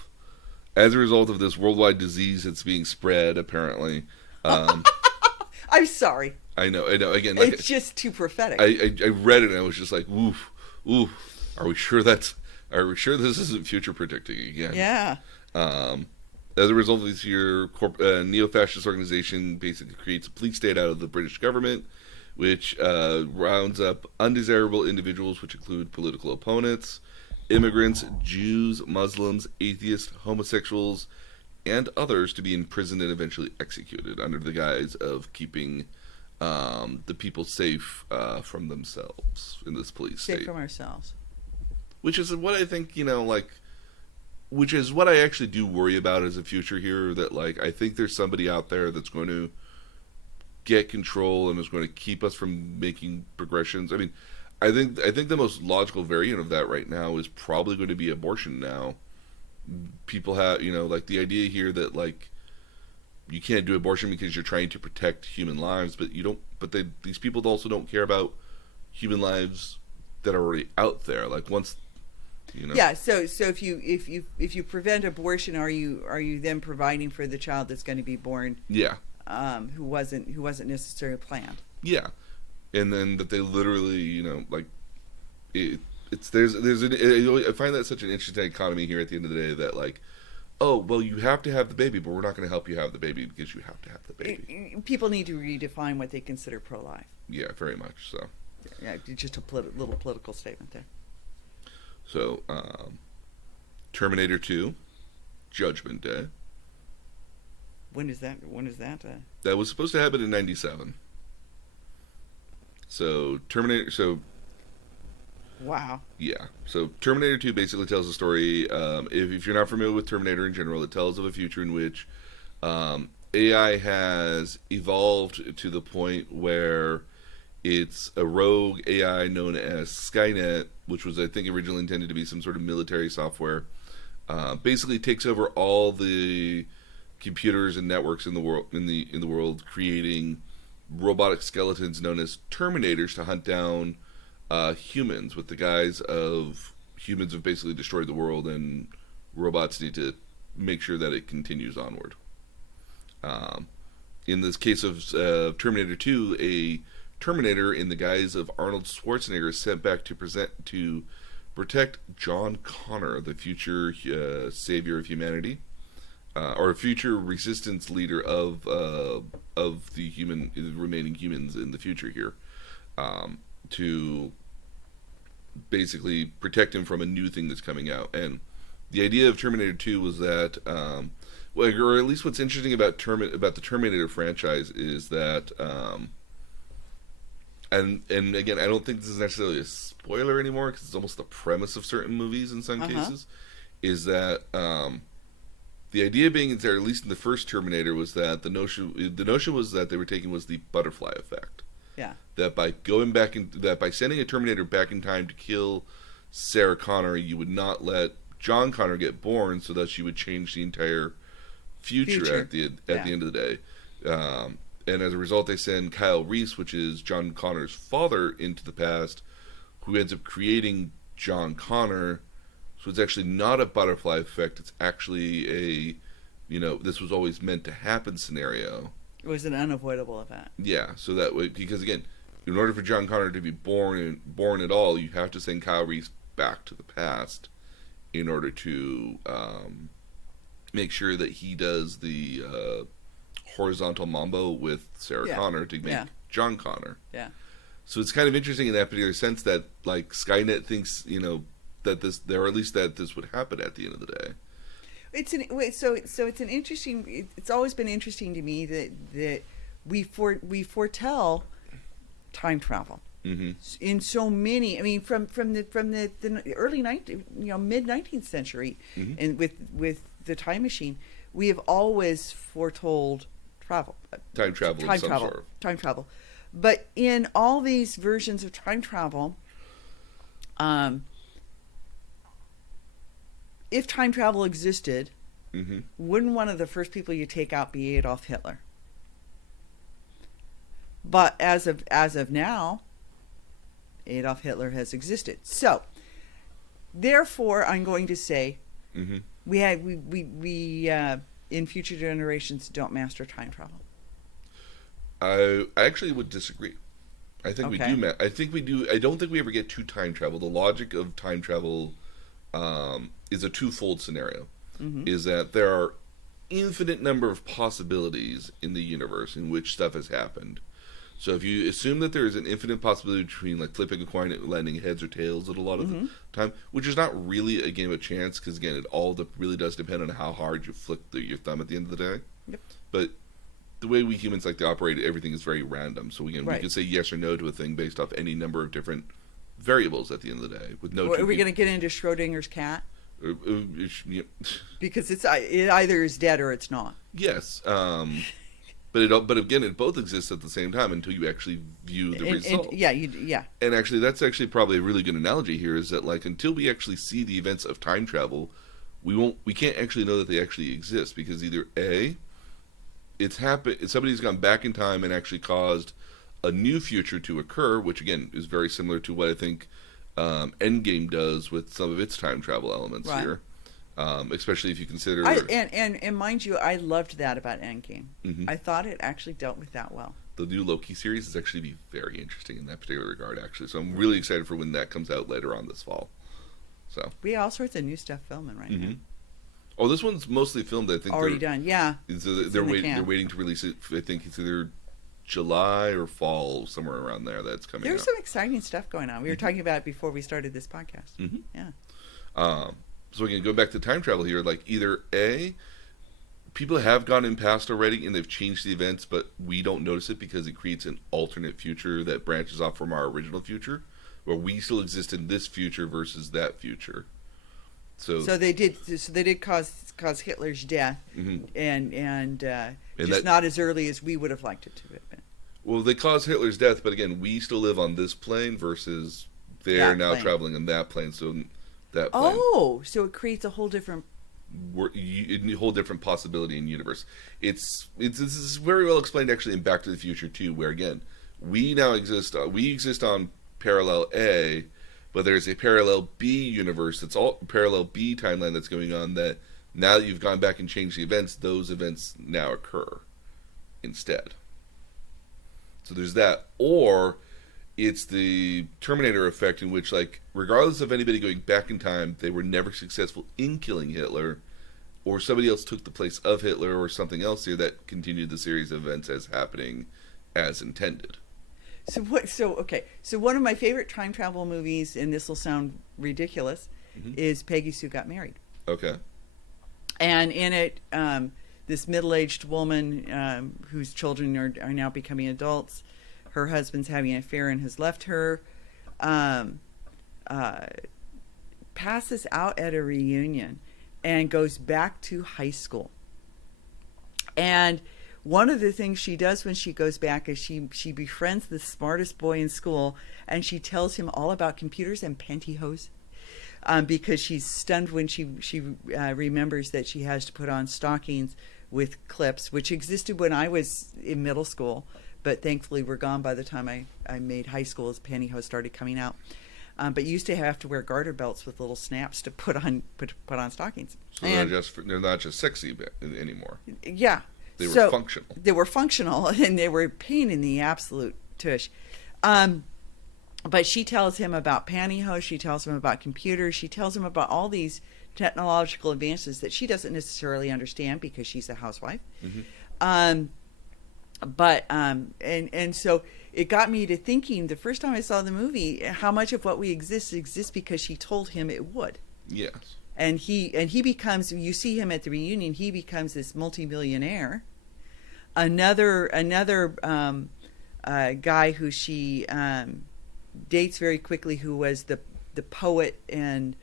this worldwide disease that's being spread, apparently, I'm sorry. I know. Again, It's just too prophetic. I read it and I was just like, oof. Are we sure this isn't future predicting again? Yeah. As a result of this year, neo-fascist organization basically creates a police state out of the British government, which rounds up undesirable individuals, which include political opponents, immigrants, Jews, Muslims, atheists, homosexuals, and others, to be imprisoned and eventually executed under the guise of keeping the people safe from themselves in this police state. Safe from ourselves. Which is what I think, which is what I actually do worry about as a future here, that I think there's somebody out there that's going to get control and is going to keep us from making progressions. I mean, I think the most logical variant of that right now is probably going to be abortion now. People have, the idea here that you can't do abortion because you're trying to protect human lives, but these people also don't care about human lives that are already out there. Once Yeah, so if you prevent abortion, are you then providing for the child that's going to be born? Yeah. Who wasn't necessarily planned? Yeah, and then that they literally, I find that such an interesting economy here at the end of the day, that oh, well, you have to have the baby, but we're not going to help you have the baby because you have to have the baby. People need to redefine what they consider pro-life. Yeah, very much so. Yeah, just a little political statement there. So, Terminator 2, Judgment Day. When is that? That was supposed to happen in 97. So, Terminator... So, wow. yeah. So, Terminator 2 basically tells the story... if you're not familiar with Terminator in general, it tells of a future in which AI has evolved to the point where it's a rogue AI known as Skynet, which was, I think, originally intended to be some sort of military software. Basically takes over all the computers and networks in the world, creating robotic skeletons known as Terminators to hunt down humans, with the guise of humans have basically destroyed the world and robots need to make sure that it continues onward. In this case of Terminator 2, a Terminator in the guise of Arnold Schwarzenegger is sent back to protect John Connor, the future savior of humanity, or a future resistance leader of the remaining humans in the future here, to basically protect him from a new thing that's coming out. And the idea of Terminator 2 was that, or at least what's interesting about the Terminator franchise is that. And again, I don't think this is necessarily a spoiler anymore because it's almost the premise of certain movies in some cases. Is that the idea being is that, at least in the first Terminator, was that the notion was that they were taking was the butterfly effect. Yeah. That by by sending a Terminator back in time to kill Sarah Connor, you would not let John Connor get born, so that she would change the entire future. at the end of the day. And as a result, they send Kyle Reese, which is John Connor's father, into the past, who ends up creating John Connor. So it's actually not a butterfly effect. It's actually this was always meant to happen scenario. It was an unavoidable event. Yeah, so that way, because again, in order for John Connor to be born at all, you have to send Kyle Reese back to the past in order to make sure that he does the horizontal mambo with Sarah Connor to make John Connor. Yeah. So it's kind of interesting in that particular sense that, like, Skynet thinks, that this, or at least that this would happen at the end of the day. It's an interesting. It's always been interesting to me that we foretell time travel in so many. I mean, from the early mid 19th century, and with the time machine, we have always foretold time travel. But in all these versions of time travel, if time travel existed, wouldn't one of the first people you take out be Adolf Hitler? But as of now, Adolf Hitler has existed. So, therefore, I'm going to say we in future generations don't master time travel. I actually would disagree. I think we do. I think we do. I don't think we ever get to time travel. The logic of time travel is a twofold scenario. Is that there are infinite number of possibilities in the universe in which stuff has happened. So if you assume that there is an infinite possibility between, like, flipping a coin and landing heads or tails at a lot of the time, which is not really a game of chance, because again, it all really does depend on how hard you flick your thumb at the end of the day. Yep. But the way we humans like to operate, everything is very random. So again, we can say yes or no to a thing based off any number of different variables at the end of the day. With no. Are we going to get into Schrodinger's cat? Because it either is dead or it's not. Yes. But again, it both exists at the same time until you actually view the result. And actually, that's actually probably a really good analogy here. Is that, like, until we actually see the events of time travel, we can't actually know that they actually exist, because either A, it's happened, somebody's gone back in time and actually caused a new future to occur, which again is very similar to what I think Endgame does with some of its time travel elements here. Especially if you consider... And mind you, I loved that about Endgame. I thought it actually dealt with that well. The new Loki series is actually be very interesting in that particular regard, actually. So I'm really excited for when that comes out later on this fall. So we have all sorts of new stuff filming right now. Oh, this one's mostly filmed. I think Already done. Yeah. they're waiting. They're waiting to release it. I think it's either July or fall, somewhere around there. That's coming. There's out. some exciting stuff going on. We were talking about it before we started this podcast. Mm-hmm. Yeah. So we can go back to time travel here. Like either A, people have gone in past already and they've changed the events, but we don't notice it because it creates an alternate future that branches off from our original future, where we still exist in this future versus that future. So they did. So they did cause Hitler's death, mm-hmm. and just that, not as early as we would have liked it to have been. Well, they caused Hitler's death, but again, we still live on this plane versus they're now traveling on that plane. So that plane, so it creates a whole different a whole different possibility in universe. This is very well explained actually in Back to the Future 2, where again we now exist. We exist on parallel A, but there's a parallel B universe that's all parallel B timeline that's going on. That now that you've gone back and changed the events, those events now occur instead. So there's that, or it's the Terminator effect, in which, like, regardless of anybody going back in time, they were never successful in killing Hitler, or somebody else took the place of Hitler, or something else here that continued the series of events as happening as intended. So one of my favorite time travel movies, and this will sound ridiculous, mm-hmm. is Peggy Sue Got Married. Okay. And in it, this middle-aged woman whose children are now becoming adults, her husband's having an affair and has left her, passes out at a reunion and goes back to high school. And one of the things she does when she goes back is she befriends the smartest boy in school, and she tells him all about computers and pantyhose. Because she's stunned when she remembers that she has to put on stockings with clips, which existed when I was in middle school, but thankfully were gone by the time I made high school as pantyhose started coming out. But you used to have to wear garter belts with little snaps to put on stockings. So they're not just sexy anymore. Yeah, they were functional. They were functional, and they were a pain in the absolute tush. But she tells him about pantyhose, she tells him about computers, she tells him about all these technological advances that she doesn't necessarily understand because she's a housewife. Mm-hmm. And so it got me to thinking the first time I saw the movie, how much of what we exists because she told him it would. Yes. And he becomes, you see him at the reunion, he becomes this multimillionaire. Another guy who she dates very quickly, who was the poet and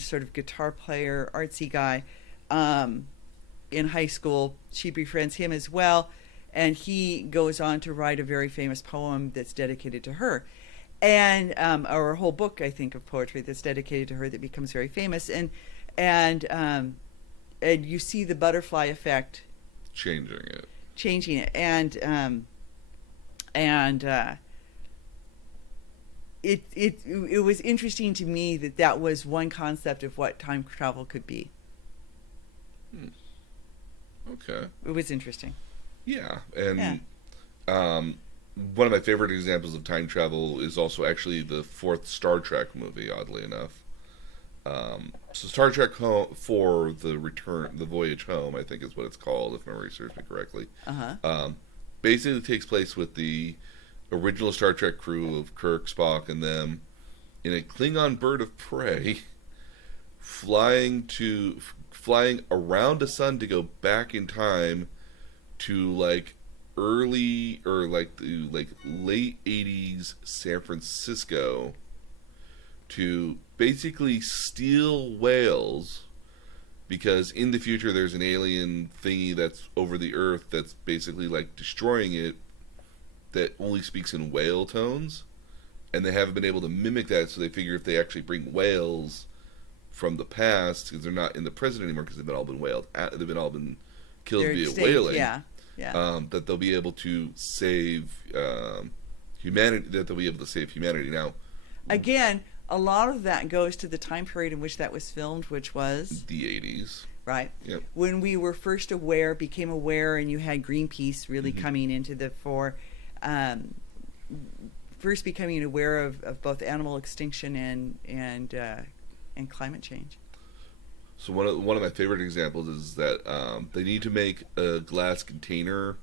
sort of guitar player, artsy guy in high school. She befriends him as well, and he goes on to write a very famous poem that's dedicated to her, and or a whole book, I think, of poetry that's dedicated to her that becomes very famous. And you see the butterfly effect changing it, and it was interesting to me that was one concept of what time travel could be. Okay. It was interesting. Yeah, and one of my favorite examples of time travel is also actually the fourth Star Trek movie, oddly enough. So Star Trek for the Voyage Home, I think is what it's called, if memory serves me correctly. Basically takes place with the original Star Trek crew of Kirk, Spock, and them in a Klingon bird of prey, flying around the sun to go back in time to like early or like late 80s San Francisco to basically steal whales, because in the future there's an alien thingy that's over the earth that's basically like destroying it, that only speaks in whale tones, and they haven't been able to mimic that, so they figure if they actually bring whales from the past, because they're not in the present anymore because they've all been killed via whaling, that they'll be able to save humanity. That they'll be able to save humanity. Now, again, a lot of that goes to the time period in which that was filmed, which was the 80s. Right. Yep. When we were became aware, and you had Greenpeace really coming into the fore. First becoming aware of both animal extinction and climate change. So one of my favorite examples is that they need to make a glass container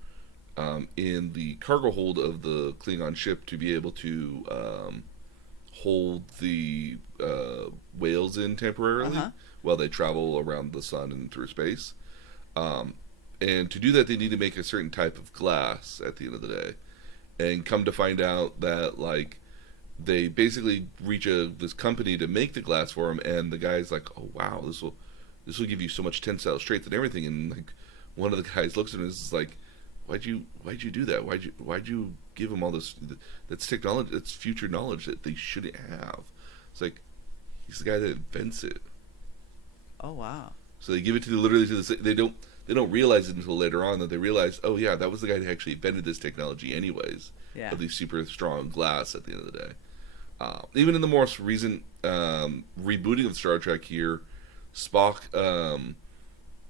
in the cargo hold of the Klingon ship to be able to hold the whales in temporarily Uh-huh. while they travel around the sun and through space. Um, and to do that, they need to make a certain type of glass at the end of the day. And come to find out that like they basically reach this company to make the glass for them, and the guy's like, "Oh wow, this will give you so much tensile strength and everything." And like one of the guys looks at him and is like, why'd you do that? Why'd you give him all this? That's technology. That's future knowledge that they shouldn't have. It's like he's the guy that invents it. Oh wow. So they give it to literally to the they don't realize it until later on that they realize, oh yeah, that was the guy who actually invented this technology anyways. Yeah. Of these super strong glass at the end of the day. Even in the most recent rebooting of Star Trek here, Spock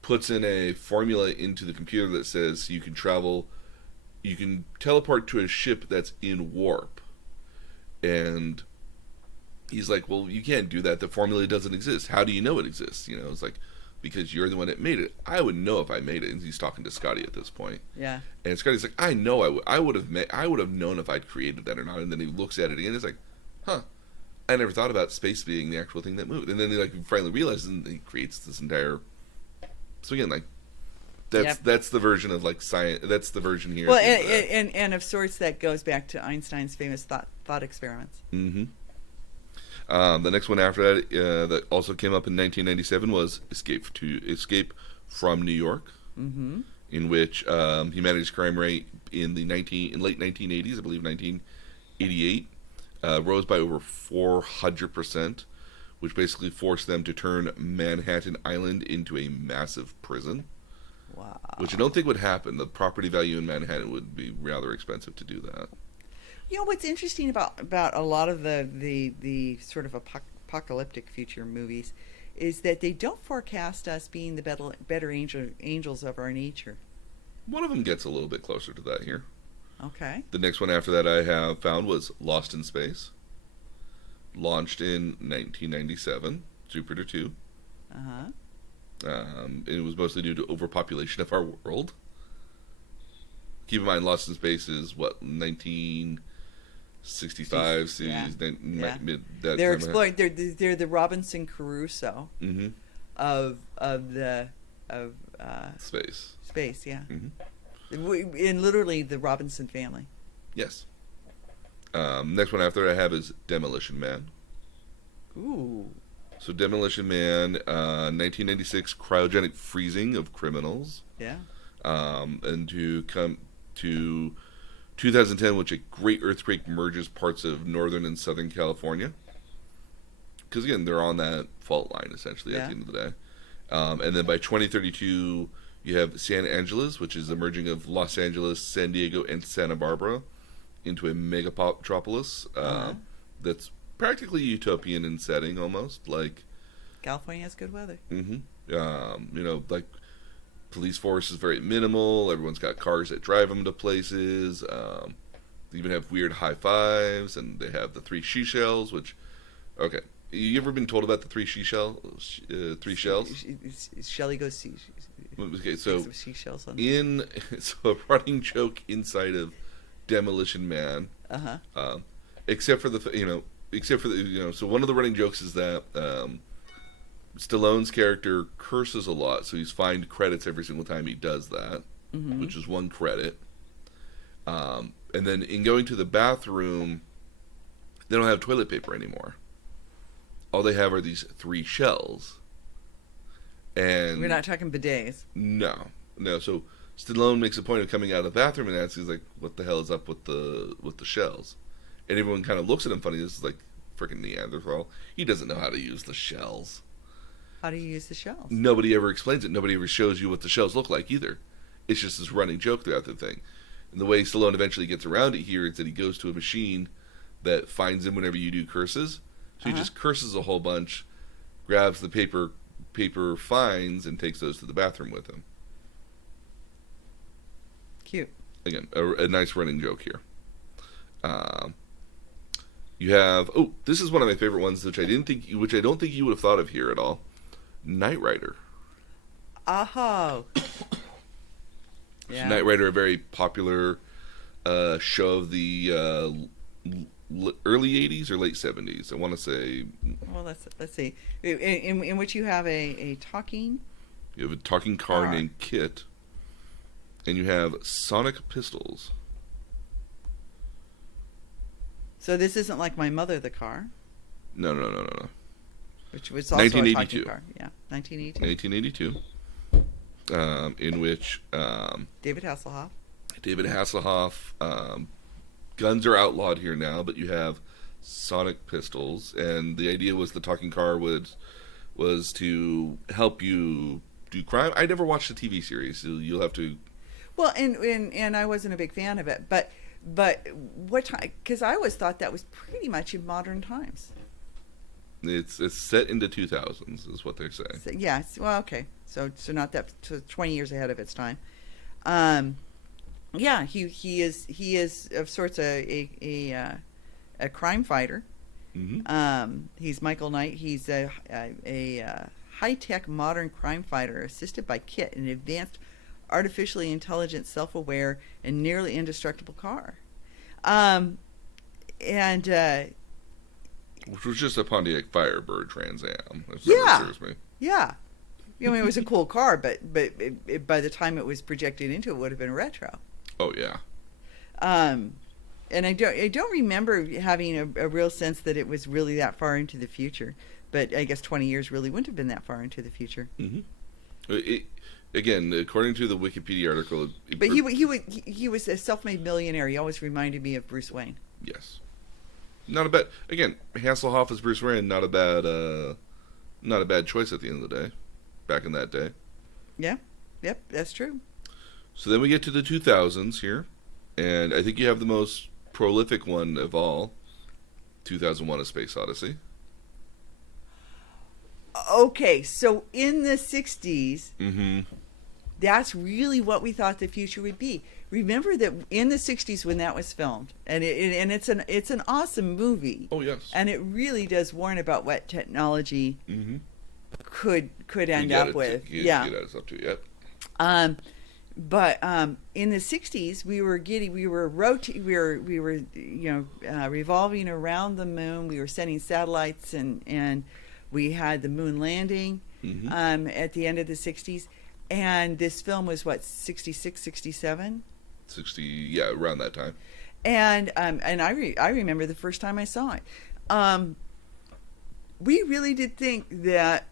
puts in a formula into the computer that says you can teleport to a ship that's in warp. And he's like, well, you can't do that. The formula doesn't exist. How do you know it exists? You know, it's like, because you're the one that made it. I would know if I made it. And he's talking to Scotty at this point. Yeah. And Scotty's like, I know I would have known if I'd created that or not. And then he looks at it again and he's like, huh, I never thought about space being the actual thing that moved. And then he like finally realizes and he creates this entire. So again, like that's the version of like science. That's the version here. Well, and of sorts that goes back to Einstein's famous thought experiments. Mm-hmm. The next one after that that also came up in 1997 was Escape from New York, Mm-hmm. in which humanity's crime rate in late 1980s, I believe 1988, rose by over 400%, which basically forced them to turn Manhattan Island into a massive prison. Wow. Which I don't think would happen. The property value in Manhattan would be rather expensive to do that. You know what's interesting about a lot of the sort of apocalyptic future movies is that they don't forecast us being the better angels of our nature. One of them gets a little bit closer to that here. Okay. The next one after that I have found was Lost in Space. Launched in 1997, Jupiter 2. Uh-huh. It was mostly due to overpopulation of our world. Keep in mind, Lost in Space is what, 1965? Yeah. That They're time exploring. They're the Robinson Crusoe mm-hmm. of Space. space. Yeah. Mm-hmm. In literally the Robinson family. Yes. Next one after I have is Demolition Man. Ooh. So Demolition Man, 1996 cryogenic freezing of criminals. Yeah. And to come to 2010, which a great earthquake merges parts of northern and southern California. Because again, they're on that fault line essentially at the end of the day. And then by 2032, you have San Angeles, which is the merging of Los Angeles, San Diego, and Santa Barbara into a megapotropolis that's practically utopian in setting, almost like California has good weather. Mm-hmm. Like police force is very minimal. Everyone's got cars that drive them to places. They even have weird high fives, and they have the three seashells. Which, okay, you ever been told about the three shells? Shelly goes see. Okay, so seashells on so a running joke inside of Demolition Man. Except for so one of the running jokes is that Stallone's character curses a lot, so he's fined credits every single time he does that, which is one credit. And then in going to the bathroom, they don't have toilet paper anymore. All they have are these three shells. And we're not talking bidets. No. So Stallone makes a point of coming out of the bathroom and asks, he's like, "What the hell is up with the shells?" And everyone kind of looks at him funny. This is like freaking Neanderthal. He doesn't know how to use the shells. How do you use the shells? Nobody ever explains it. Nobody ever shows you what the shells look like either. It's just this running joke throughout the thing. And the way Stallone eventually gets around it here is that he goes to a machine that finds him whenever you do curses. So he just curses a whole bunch, grabs the paper fines, and takes those to the bathroom with him. Cute. Again, a nice running joke here. You have this is one of my favorite ones, which I don't think you would have thought of here at all. Knight Rider. Oh. Yeah. Knight Rider, a very popular show of the early 80s or late 70s. I want to say. Well, let's see. In which you have a talking. You have a talking car named Kit, and you have sonic pistols. So this isn't like My Mother the Car. No. Which was also a 1982. talking car. Yeah, 1982. 1982. In which David Hasselhoff. Guns are outlawed here now, but you have sonic pistols, and the idea was the talking car was to help you do crime. I never watched the TV series, so you'll have to. Well, and I wasn't a big fan of it, but what time? Because I always thought that was pretty much in modern times. It's set into 2000s, is what they're saying. So, yes. Well, okay. So not that. So 20 years ahead of its time. Yeah, he is of sorts a crime fighter. Mm-hmm. He's Michael Knight. He's a high-tech modern crime fighter assisted by Kit, an advanced, artificially intelligent, self-aware, and nearly indestructible car. Which was just a Pontiac Firebird Trans Am. If Yeah. that serves me. Yeah. I mean, it was a cool car, but by the time it was projected into it, would have been retro. Oh yeah. And I don't remember having a real sense that it was really that far into the future. But I guess 20 years really wouldn't have been that far into the future. Mm-hmm. Again, according to the Wikipedia article, But he was a self-made millionaire. He always reminded me of Bruce Wayne. yes, not a bad. Again, Hasselhoff as Bruce Wayne, not a bad choice at the end of the day. Back in that day. Yeah. Yep, that's true. So then we get to the 2000s here, and I think you have the most prolific one of all, 2001: A Space Odyssey. Okay, so in the 60s, Mm-hmm. that's really what we thought the future would be. Remember that in the 60s when that was filmed, and it's an awesome movie. Oh yes. And it really does warn about what technology Mm-hmm. could end up with. Yeah. Get us up to yet. But in the 60s, we were revolving around the moon. We were sending satellites, and we had the moon landing Mm-hmm. at the end of the 60s. And this film was, what, 66, 67? 60, yeah, around that time. And I remember the first time I saw it. We really did think that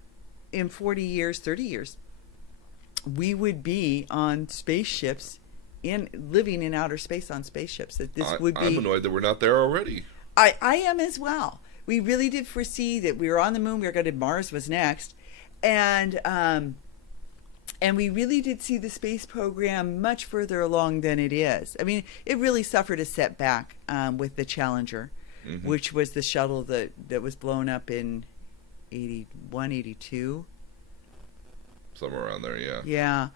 in 40 years, 30 years, we would be on spaceships, living in outer space on spaceships. That this would be. I'm annoyed that we're not there already. I am as well. We really did foresee that we were on the moon. We were going to Mars was next, and we really did see the space program much further along than it is. I mean, it really suffered a setback with the Challenger, Mm-hmm. which was the shuttle that was blown up in 81, 82. Somewhere around there, yeah. Yeah.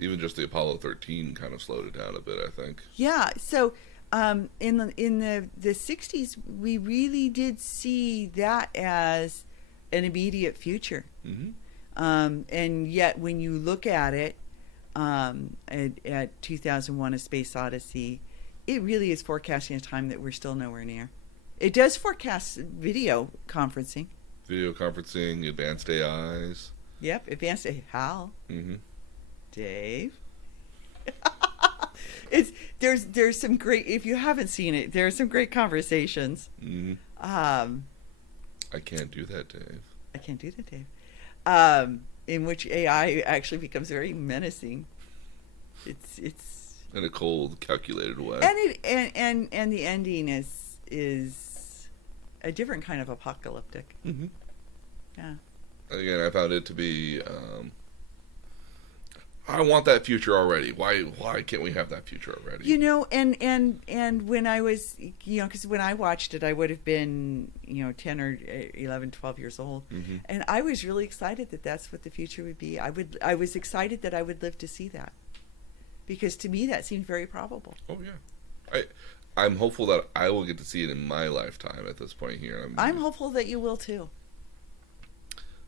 Even just the Apollo 13 kind of slowed it down a bit, I think. Yeah. So in the 60s, we really did see that as an immediate future. Mm-hmm. And yet, when you look at it at 2001: A Space Odyssey, it really is forecasting a time that we're still nowhere near. It does forecast video conferencing. Video conferencing, advanced AIs. Yep, advanced. Hal, Mm-hmm. Dave. There's some great. If you haven't seen it, there's some great conversations. Mm-hmm. I can't do that, Dave. I can't do that, Dave. In which AI actually becomes very menacing. It's In a cold, calculated way. and the ending is a different kind of apocalyptic. Mm-hmm. Yeah. Again, I found it to be. I want that future already. Why can't we have that future already? You know, and when I was, because when I watched it, I would have been, 10 or 11, 12 years old. Mm-hmm. And I was really excited that that's what the future would be. I was excited that I would live to see that. Because to me, that seemed very probable. Oh, yeah. I'm hopeful that I will get to see it in my lifetime at this point here. I'm hopeful that you will too.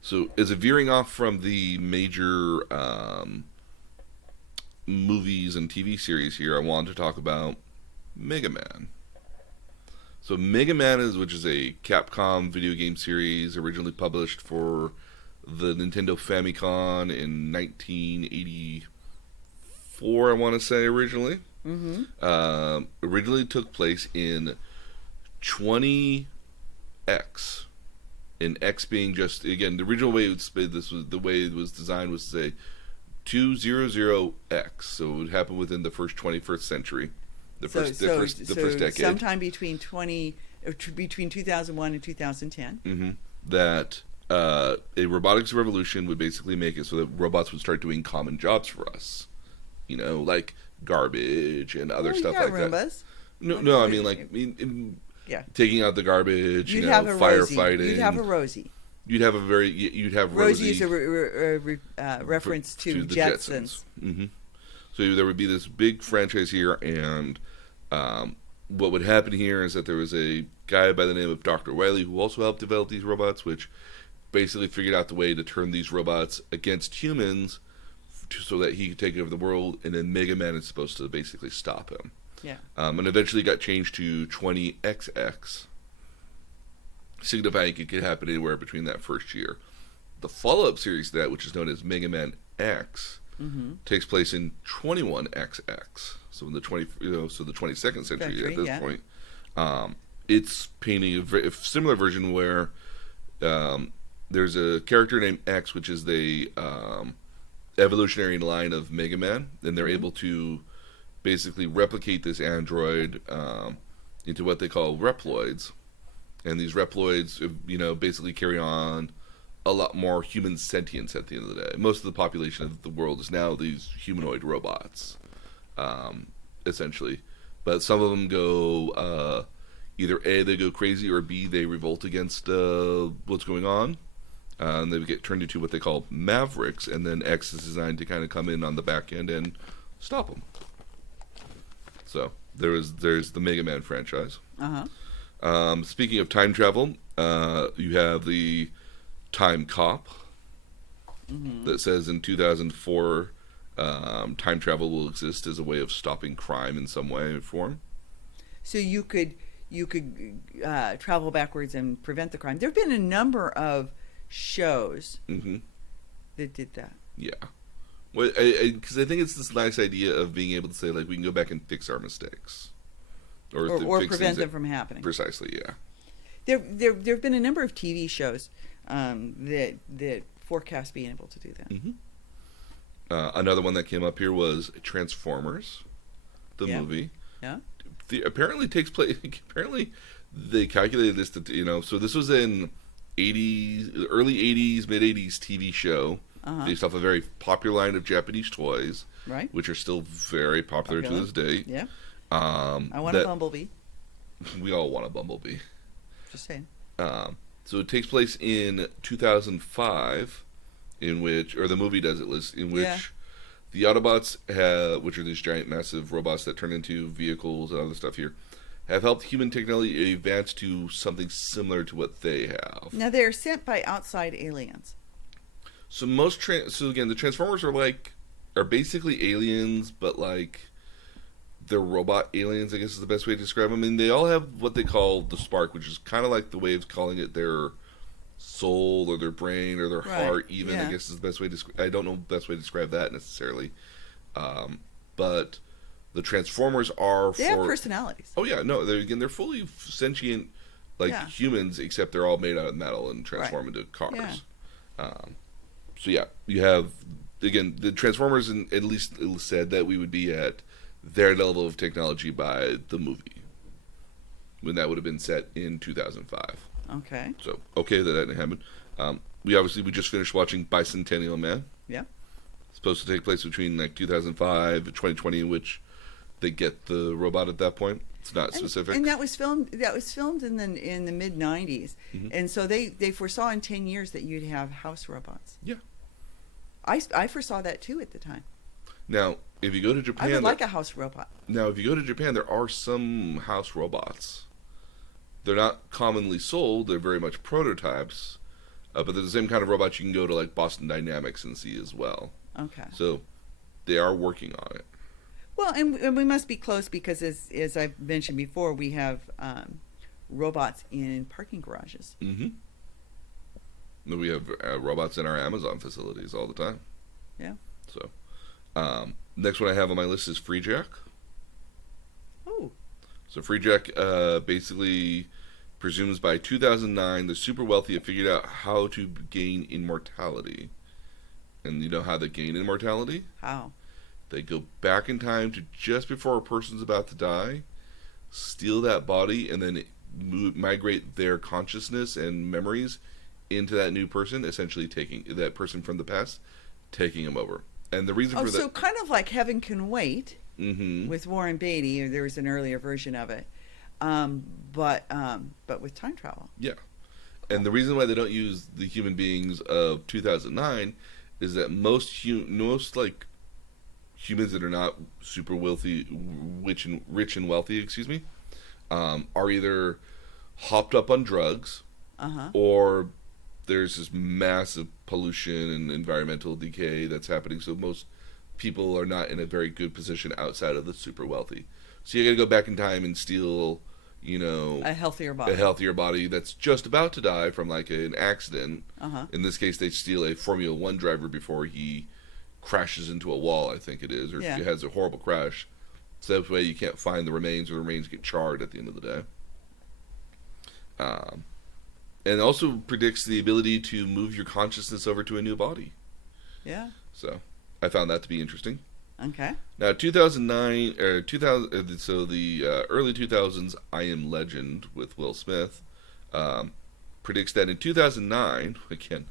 So, as a veering off from the major movies and TV series here, I wanted to talk about Mega Man. So, Mega Man which is a Capcom video game series originally published for the Nintendo Famicom in 1984, I want to say originally. Originally took place in 20X. In X being just, again, the original way the way it was designed was to say 200X. So it would happen within the first 21st century, the first decade. Sometime between 2001 and 2010. That a robotics revolution would basically make it so that robots would start doing common jobs for us. Like garbage and other stuff like Roombas. that. No, I mean taking out the garbage. You'd have a firefighting. You'd have a Rosie. You'd have Rosie is a reference to the Jetsons. So there would be this big franchise here, and what would happen here is that there was a guy by the name of Dr. Wily who also helped develop these robots, which basically figured out the way to turn these robots against humans so that he could take over the world, and then Mega Man is supposed to basically stop him. Yeah. And eventually got changed to 20XX, signifying it could happen anywhere between that first year. The follow-up series to that, which is known as Mega Man X, takes place in 21XX, so in the the 22nd century at this point. It's painting a similar version where there's a character named X, which is the evolutionary line of Mega Man, and they're able to basically replicate this android into what they call Reploids. And these Reploids, basically carry on a lot more human sentience at the end of the day. Most of the population of the world is now these humanoid robots, essentially. But some of them go, either A, they go crazy, or B, they revolt against what's going on. And they get turned into what they call Mavericks, and then X is designed to kind of come in on the back end and stop them. So there's the Mega Man franchise. Speaking of time travel, you have the Time Cop that says in 2004 time travel will exist as a way of stopping crime in some way or form. So you could travel backwards and prevent the crime. There have been a number of shows that did that. Yeah. Well, because I think it's this nice idea of being able to say, like, we can go back and fix our mistakes. Or prevent them from happening. Precisely, yeah. There have been a number of TV shows that forecast being able to do that. Another one that came up here was Transformers, the movie. Yeah. Apparently takes place. Apparently, they calculated this so this was in early 80s, mid 80s TV show based off a very popular line of Japanese toys, right? Which are still very popular to this day. Yeah. I want a Bumblebee. We all want a Bumblebee. Just saying. So it takes place in 2005, the movie does it list, in which the Autobots which are these giant, massive robots that turn into vehicles and other stuff here, have helped human technology advance to something similar to what they have. Now they're sent by outside aliens. So again, the Transformers are basically aliens, but they're robot aliens, I guess is the best way to describe them. I mean, they all have what they call the spark, which is kind of like the way of calling it their soul or their brain or their heart, even, I guess is the best way to I don't know the best way to describe that necessarily. But the Transformers they have personalities. Oh, yeah. No, they're fully sentient, humans, except they're all made out of metal and transform into cars. So, you have, again, the Transformers at least said that we would be at their level of technology by the movie, when that would have been set in 2005. Okay. So, that didn't happen. We just finished watching Bicentennial Man. Yeah. It's supposed to take place between 2005 and 2020, in which they get the robot at that point. It's not specific. And that was filmed in the mid 90s. And so they foresaw in 10 years that you'd have house robots. Yeah. I foresaw that too at the time. Now, if you go to Japan, I would like a house robot. Now, if you go to Japan, there are some house robots. They're not commonly sold. They're very much prototypes. but they're the same kind of robots you can go to like Boston Dynamics and see as well. Okay. So they are working on it. Well, and we must be close because, as I've mentioned before, we have robots in parking garages. Mm-hmm. We have robots in our Amazon facilities all the time. Yeah. So, next one I have on my list is FreeJack. Oh. So FreeJack basically presumes by 2009 the super wealthy have figured out how to gain immortality. And you know how they gain immortality? How? They go back in time to just before a person's about to die, steal that body, and then migrate their consciousness and memories into that new person, essentially taking that person from the past, taking him over. And the reason for that... so kind of like Heaven Can Wait Mm-hmm. with Warren Beatty, or there was an earlier version of it, but with time travel. Yeah. And the reason why they don't use the human beings of 2009 is that most like humans that are not super wealthy, rich and wealthy, excuse me, are either hopped up on drugs, or there's this massive pollution and environmental decay that's happening. So most people are not in a very good position outside of the super wealthy. So you got to go back in time and steal, a healthier body. A healthier body that's just about to die from like an accident. In this case, they steal a Formula One driver before he crashes into a wall, I think it is, or he has a horrible crash. So that way you can't find the remains, or the remains get charred at the end of the day. And it also predicts the ability to move your consciousness over to a new body. Yeah. So I found that to be interesting. Okay. Now, 2009 or 2000, so the early 2000s, I Am Legend with Will Smith predicts that in 2009, again,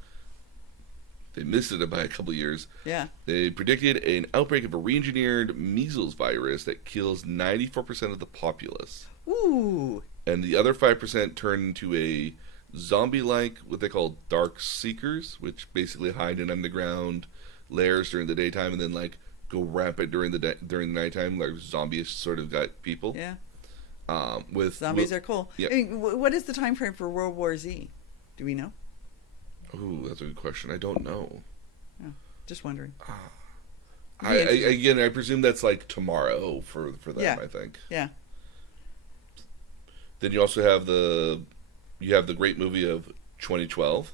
they missed it by a couple of years. Yeah. They predicted an outbreak of a re-engineered measles virus that kills 94% of the populace. Ooh. And the other 5% turn into a zombie-like, what they call dark seekers, which basically hide in underground layers during the daytime and then like go rampant during the nighttime, like zombie-ish sort of got people. Yeah. With zombies are cool. Yeah. I mean, what is the time frame for World War Z? Do we know? Ooh, that's a good question. I don't know. Oh, just wondering. I presume that's like tomorrow for them. Yeah. I think. Yeah. Then you also have the great movie of 2012.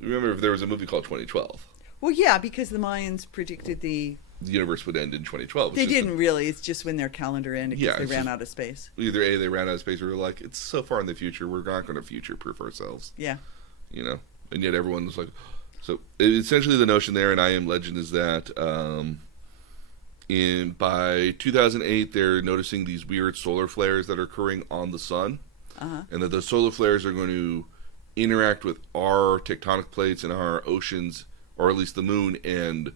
Remember, if there was a movie called 2012. Well, yeah, because the Mayans predicted the universe would end in 2012. They didn't really. It's just when their calendar ended because they ran out of space. Either A, they ran out of space, or they're like, it's so far in the future, we're not going to future-proof ourselves. Yeah. And yet everyone was like... So, essentially the notion there in I Am Legend is that by 2008, they're noticing these weird solar flares that are occurring on the sun. And that those solar flares are going to interact with our tectonic plates and our oceans, or at least the moon, and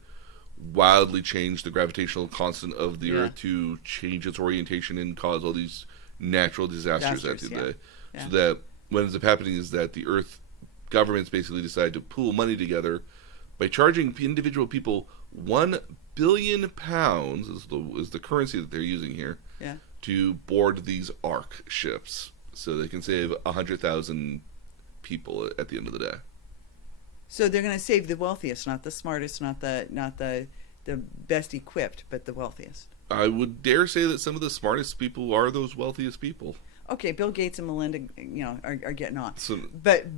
wildly change the gravitational constant of the Earth to change its orientation and cause all these natural disasters at the end of the day. So that what ends up happening is that the Earth governments basically decide to pool money together by charging individual people £1 billion is the currency that they're using here to board these Ark ships, so they can save 100,000 people at the end of the day. So they're going to save the wealthiest, not the smartest, not the best equipped, but the wealthiest. I would dare say that some of the smartest people are those wealthiest people. Okay, Bill Gates and Melinda, are getting on, So, but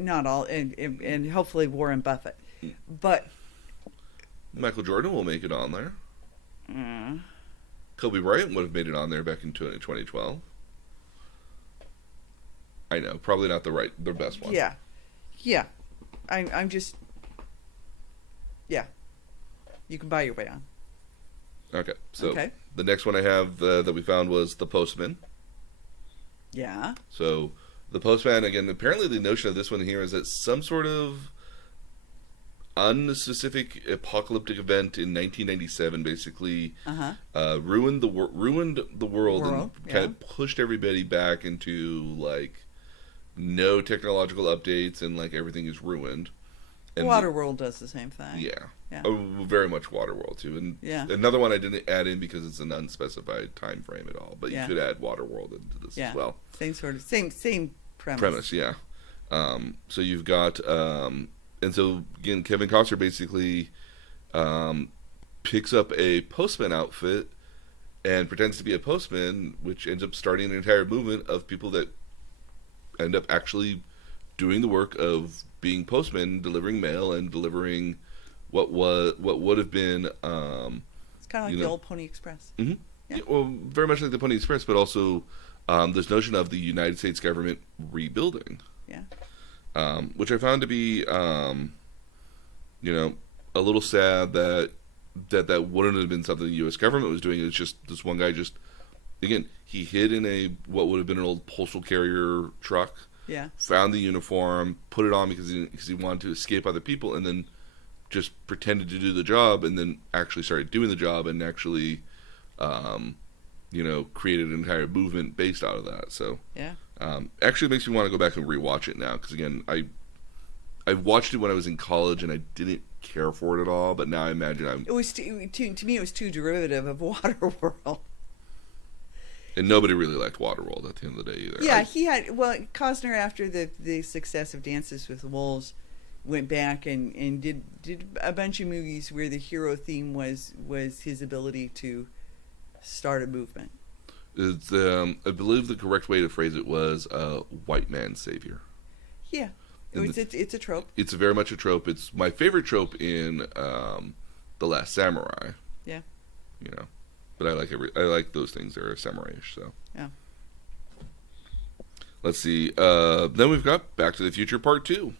not all, and hopefully Warren Buffett, but Michael Jordan will make it on there. Kobe Bryant would have made it on there back in 2012. I know, probably not the best one. Yeah. I'm just, you can buy your way on. Okay, so the next one I have that we found was The Postman. Yeah. So The Postman, again, apparently the notion of this one here is that some sort of unspecific apocalyptic event in 1997 basically ruined the world and kind of pushed everybody back into like no technological updates and like everything is ruined. And Waterworld does the same thing. Yeah. Very much Waterworld too. And another one I didn't add in because it's an unspecified time frame at all, but you could add Waterworld into this as well. Same premise. Yeah. So you've got, and so again, Kevin Costner basically um, picks up a postman outfit and pretends to be a postman, which ends up starting an entire movement of people that end up actually doing the work of being postmen, delivering mail and delivering what would have been, It's kind of like the old Pony Express. mhm. Yeah. Yeah, well, very much like the Pony Express, but also this notion of the United States government rebuilding, Yeah. which I found to be, a little sad that wouldn't have been something the U.S. government was doing. It's just this one guy just, again, he hid in a what would have been an old postal carrier truck, Yeah. found the uniform, put it on because he wanted to escape other people, and then just pretended to do the job, and then actually started doing the job, and actually, created an entire movement based out of that. So, Yeah. actually, it makes me want to go back and rewatch it now because again, I watched it when I was in college, and I didn't care for it at all. But now I imagine It was to me. It was too derivative of Waterworld. and nobody really liked Waterworld at the end of the day either. Yeah, he had Costner after the success of Dances with Wolves went back and did a bunch of movies where the hero theme was his ability to start a movement. It's, I believe the correct way to phrase it was white man savior. Yeah, it's a trope. It's very much a trope. It's my favorite trope in The Last Samurai. Yeah. But I like those things. They're samurai-ish. So Yeah. let's see. Then we've got Back to the Future Part 2,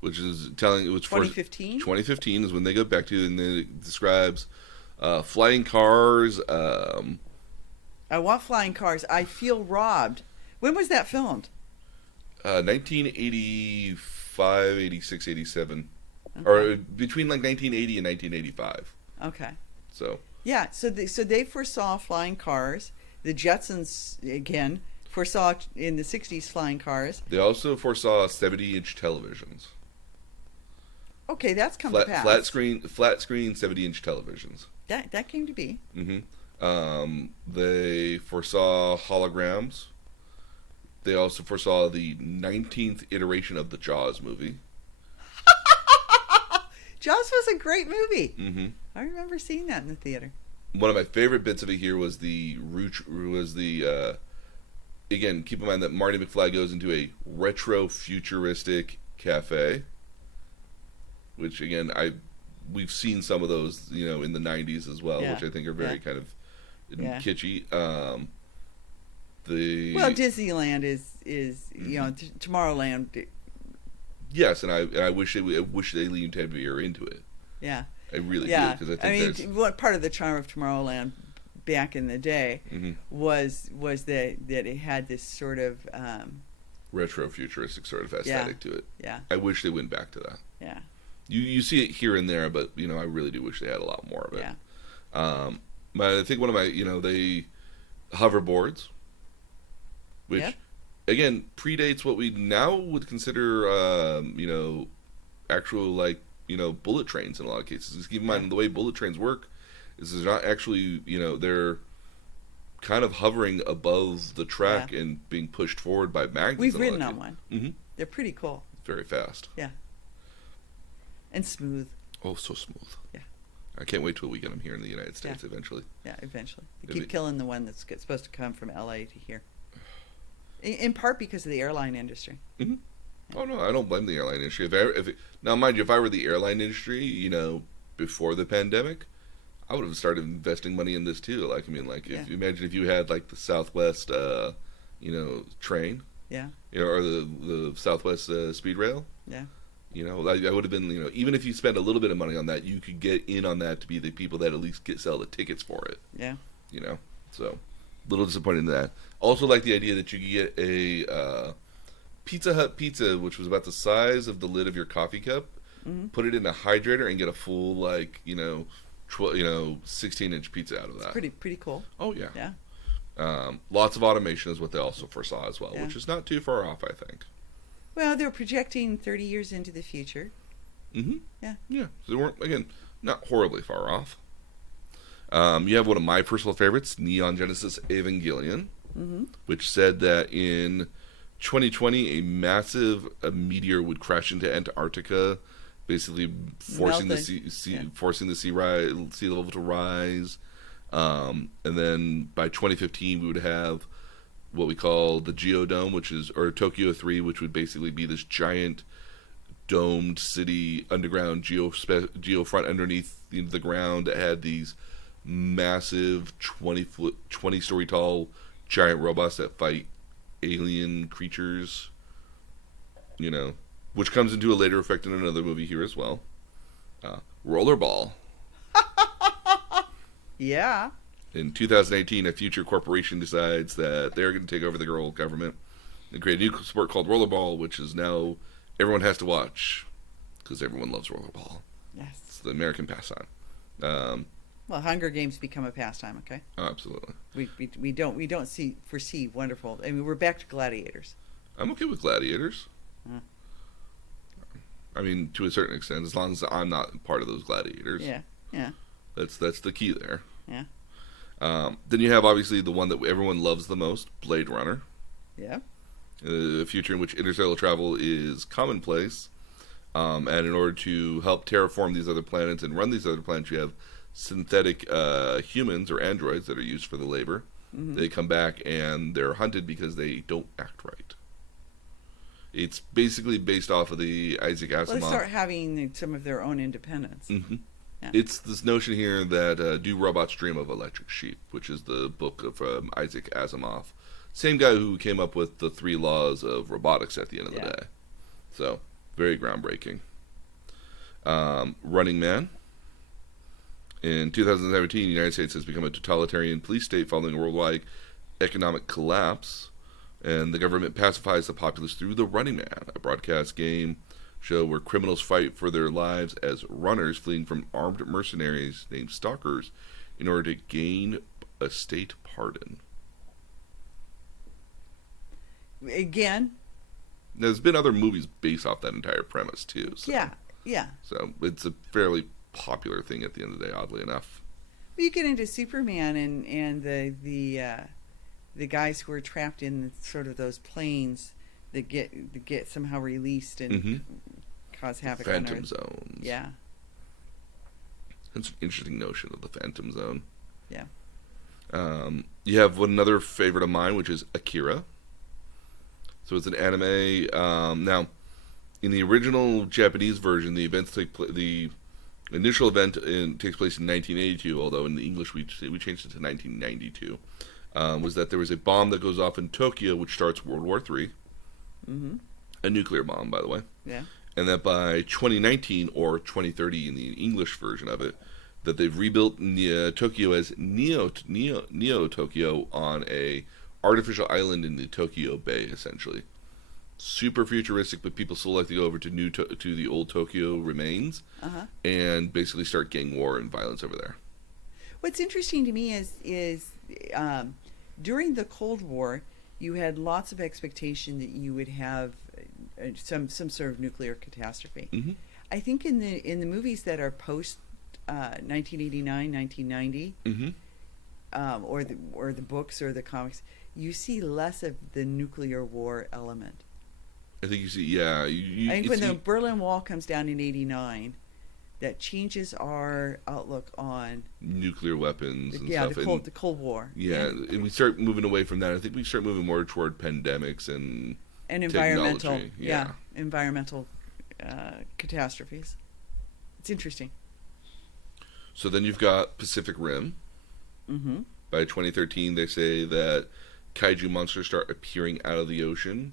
which is telling it was 2015. 2015 is when they go back to, and it describes flying cars. I want flying cars. I feel robbed. When was that filmed? 1985, 86, 87, Okay. or between like 1980 and 1985. Okay. So Yeah. So they foresaw flying cars. The Jetsons again foresaw in the 60s flying cars. they also foresaw 70-inch televisions. Okay, that's come to pass. Flat screen 70-inch televisions. That came to be. They foresaw holograms. They also foresaw the 19th iteration of the Jaws movie. Jaws was a great movie. Mm-hmm. I remember seeing that in the theater. One of my favorite bits of it here was again, keep in mind that Marty McFly goes into a retro futuristic cafe, which again we've seen some of those in the 90s as well, Yeah. which I think are very kind of Yeah. kitschy. Well, Disneyland is Tomorrowland. Yes, and I wish they leaned heavier into it. Yeah. I really Yeah. do, because I think what part of the charm of Tomorrowland back in the day was that it had this sort of retro futuristic sort of aesthetic to it. Yeah. I wish they went back to that. Yeah. You see it here and there, but I really do wish they had a lot more of it. Yeah. I think one of my they hoverboards, which Yep. again predates what we now would consider actual bullet trains in a lot of cases. Just keep in mind the way bullet trains work is they're not actually they're kind of hovering above the track and being pushed forward by magnets. We've ridden on one. Mm-hmm. They're pretty cool. Very fast. Yeah. And smooth. Oh, so smooth. Yeah. I can't wait till we get them here in the United States eventually. Yeah, eventually. They keep killing the one that's supposed to come from LA to here. In part because of the airline industry. Mm-hmm. Oh no, I don't blame the airline industry. Now, mind you, if I were the airline industry, before the pandemic, I would have started investing money in this too. Like, if imagine if you had like the Southwest, train, or the Southwest Speed Rail, I would have been, even if you spend a little bit of money on that, you could get in on that to be the people that at least sell the tickets for it. Yeah. So a little disappointed in that. Also, like the idea that you could get a Pizza Hut pizza, which was about the size of the lid of your coffee cup, put it in a hydrator and get a full 16-inch pizza out of that. It's pretty cool. Oh yeah. Yeah. Lots of automation is what they also foresaw as well, Yeah. which is not too far off, I think. Well, they're projecting 30 years into the future. Mm-hmm. Yeah. Yeah. So they weren't, again, not horribly far off. You have one of my personal favorites, Neon Genesis Evangelion, which said that in 2020, a meteor would crash into Antarctica, basically forcing the Melted. Yeah. forcing the sea level to rise. And then by 2015, we would have what we call the Geodome, or Tokyo 3, which would basically be this giant domed city underground geofront underneath the ground that had these massive 20 story tall giant robots that fight alien creatures, which comes into a later effect in another movie here as well. Rollerball. Yeah. In 2018, a future corporation decides that they're going to take over the world government and create a new sport called rollerball, which is now everyone has to watch because everyone loves rollerball. Yes. It's the American pastime. Well, Hunger Games become a pastime. Okay. Oh, absolutely. We don't foresee wonderful. I mean, we're back to gladiators. I'm okay with gladiators. Huh. I mean, to a certain extent, as long as I'm not part of those gladiators. Yeah. Yeah. That's the key there. Yeah. Then you have obviously the one that everyone loves the most, Blade Runner. Yeah. A future in which interstellar travel is commonplace. And in order to help terraform these other planets and run these other planets, you have synthetic humans or androids that are used for the labor. Mm-hmm. They come back and they're hunted because they don't act right. It's basically based off of the Isaac Asimov. Well, they start having some of their own independence. Mm-hmm. Yeah. It's this notion here that Do Robots Dream of Electric Sheep, which is the book of Isaac Asimov. Same guy who came up with the 3 laws of robotics at the end of the day. So, very groundbreaking. Running Man. In 2017, the United States has become a totalitarian police state following a worldwide economic collapse. And the government pacifies the populace through the Running Man, a broadcast game show where criminals fight for their lives as runners fleeing from armed mercenaries named Stalkers in order to gain a state pardon. Again. Now, there's been other movies based off that entire premise too. So, Yeah. So it's a fairly popular thing at the end of the day, oddly enough. Well, you get into Superman and the guys who are trapped in sort of those planes that get somehow released and cause havoc on Earth. Phantom zones. Yeah. That's an interesting notion of the Phantom Zone. Yeah. You have another favorite of mine, which is Akira. So it's an anime. Now, in the original Japanese version, the initial event takes place in 1982. Although in the English we changed it to 1992. Was that there was a bomb that goes off in Tokyo, which starts World War III. Mm-hmm. A nuclear bomb, by the way. Yeah. And that by 2019 or 2030 in the English version of it, that they've rebuilt Tokyo as Neo Tokyo on a artificial island in the Tokyo Bay, essentially. Super futuristic, but people still like to go over to the old Tokyo remains and basically start gang war and violence over there. What's interesting to me is during the Cold War, you had lots of expectation that you would have some sort of nuclear catastrophe. Mm-hmm. I think in the movies that are post 1989, 1990, or the books or the comics, you see less of the nuclear war element. I think you see, yeah. I think when the Berlin Wall comes down in '89, that changes our outlook on nuclear weapons and stuff. The Cold War. Yeah, and we start moving away from that. I think we start moving more toward pandemics and environmental, technology. Environmental catastrophes. It's interesting. So then you've got Pacific Rim. Mm-hmm. By 2013, they say that kaiju monsters start appearing out of the ocean,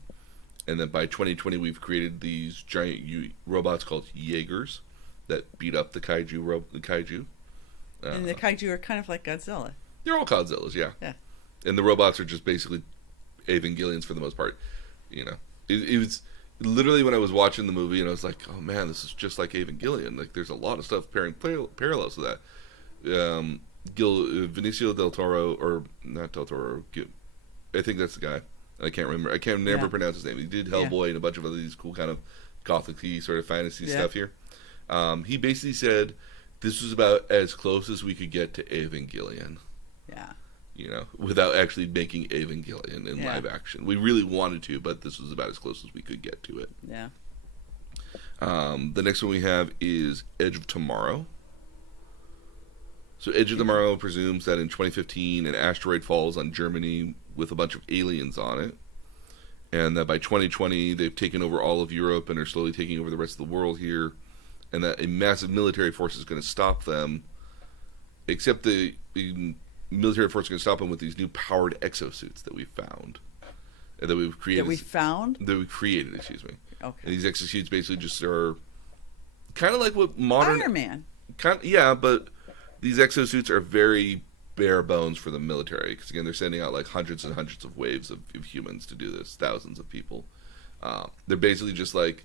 and that by 2020, we've created these giant robots called Jaegers that beat up the kaiju. And the kaiju are kind of like Godzilla. They're all Godzillas, yeah. Yeah. And the robots are just basically Evangelions for the most part. It was literally when I was watching the movie, and I was like, oh man, this is just like Evangelion. Like, there's a lot of stuff parallels to that. Benicio del Toro, or not del Toro, I think that's the guy. I can't remember. I can never pronounce his name. He did Hellboy and a bunch of other these cool kind of gothic-y sort of fantasy stuff here. He basically said this was about as close as we could get to Evangelion. Yeah. without actually making Evangelion in Yeah. live action. We really wanted to, but this was about as close as we could get to it. Yeah. The next one we have is Edge of Tomorrow. So Edge of Tomorrow presumes that in 2015 an asteroid falls on Germany with a bunch of aliens on it, and that by 2020 they've taken over all of Europe and are slowly taking over the rest of the world here, and that a massive military force is going to stop them, except the military force is going to stop them with these new powered exosuits that we've found. That we've created. That we found? That we created, excuse me. Okay. And these exosuits basically just are kind of like what modern... Iron Man. Yeah, but these exosuits are very bare bones for the military. Because, again, they're sending out like hundreds and hundreds of waves of humans to do this. Thousands of people. They're basically just like...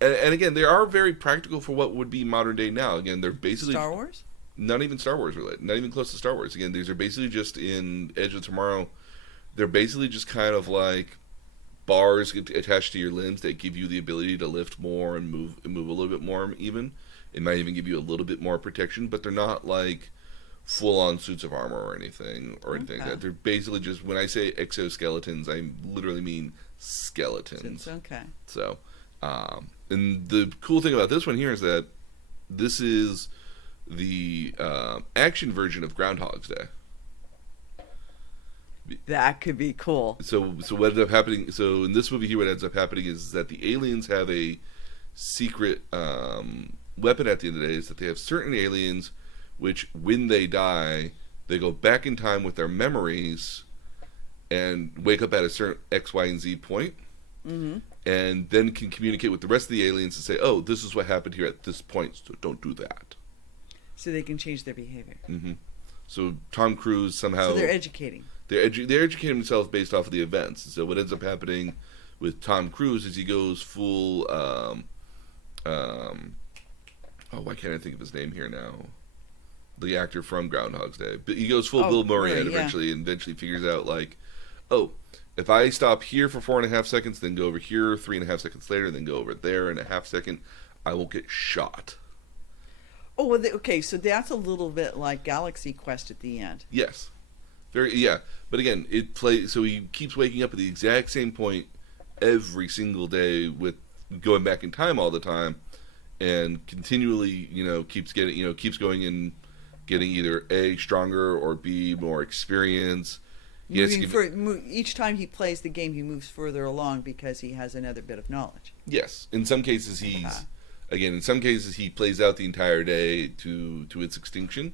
And again, they are very practical for what would be modern day now. Again, they're basically... Star Wars? Not even Star Wars related. Not even close to Star Wars. Again, these are basically just in Edge of Tomorrow. They're basically just kind of like bars attached to your limbs that give you the ability to lift more and move a little bit more even. It might even give you a little bit more protection, but they're not like full-on suits of armor or anything like that. They're basically just, when I say exoskeletons, I literally mean skeletons. Okay. So, and the cool thing about this one here is that this is the action version of Groundhog's Day. That could be cool. So what ended up happening? So in this movie here, what ends up happening is that the aliens have a secret weapon at the end of the day. Is that they have certain aliens, which when they die, they go back in time with their memories, and wake up at a certain X, Y, and Z point, and then can communicate with the rest of the aliens and say, "Oh, this is what happened here at this point, so don't do that." So they can change their behavior. So Tom Cruise somehow... So they're educating. They're educating themselves based off of the events. So what ends up happening with Tom Cruise is he goes full... why can't I think of his name here now? The actor from Groundhog's Day. But he goes full Bill Murray and eventually figures out, like, oh, if I stop here for 4.5 seconds, then go over here 3.5 seconds later, then go over there in a half second, I won't get shot. Oh, well, okay, so that's a little bit like Galaxy Quest at the end. Yes. Yeah. But again, so he keeps waking up at the exact same point every single day with going back in time all the time, and continually, keeps going and getting either A, stronger, or B, more experience. Each time he plays the game, he moves further along because he has another bit of knowledge. Yes. In some cases, in some cases, he plays out the entire day to its extinction.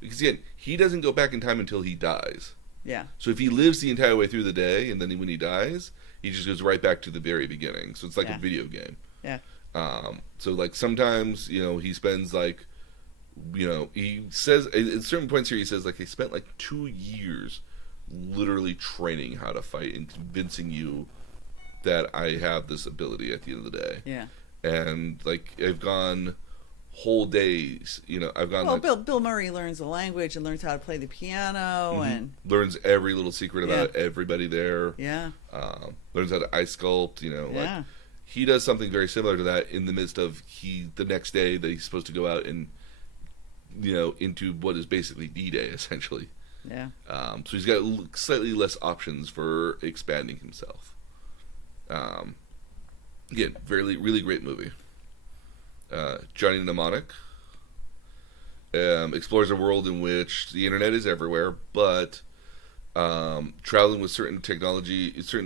Because, again, he doesn't go back in time until he dies. Yeah. So if he lives the entire way through the day, and then when he dies, he just goes right back to the very beginning. So it's like a video game. Yeah. So, like, sometimes, he spends, like, he says, at certain points here, he says, like, he spent, like, 2 years literally training how to fight and convincing you that I have this ability at the end of the day. Yeah. And, like, I've gone whole days, I've gone... Well, Bill Murray learns the language and learns how to play the piano and... Learns every little secret about everybody there. Yeah. Learns how to ice sculpt, like... He does something very similar to that in the midst of the next day that he's supposed to go out and, into what is basically D-Day, essentially. Yeah. So he's got slightly less options for expanding himself. Again, really great movie. Johnny Mnemonic explores a world in which the internet is everywhere, but traveling with certain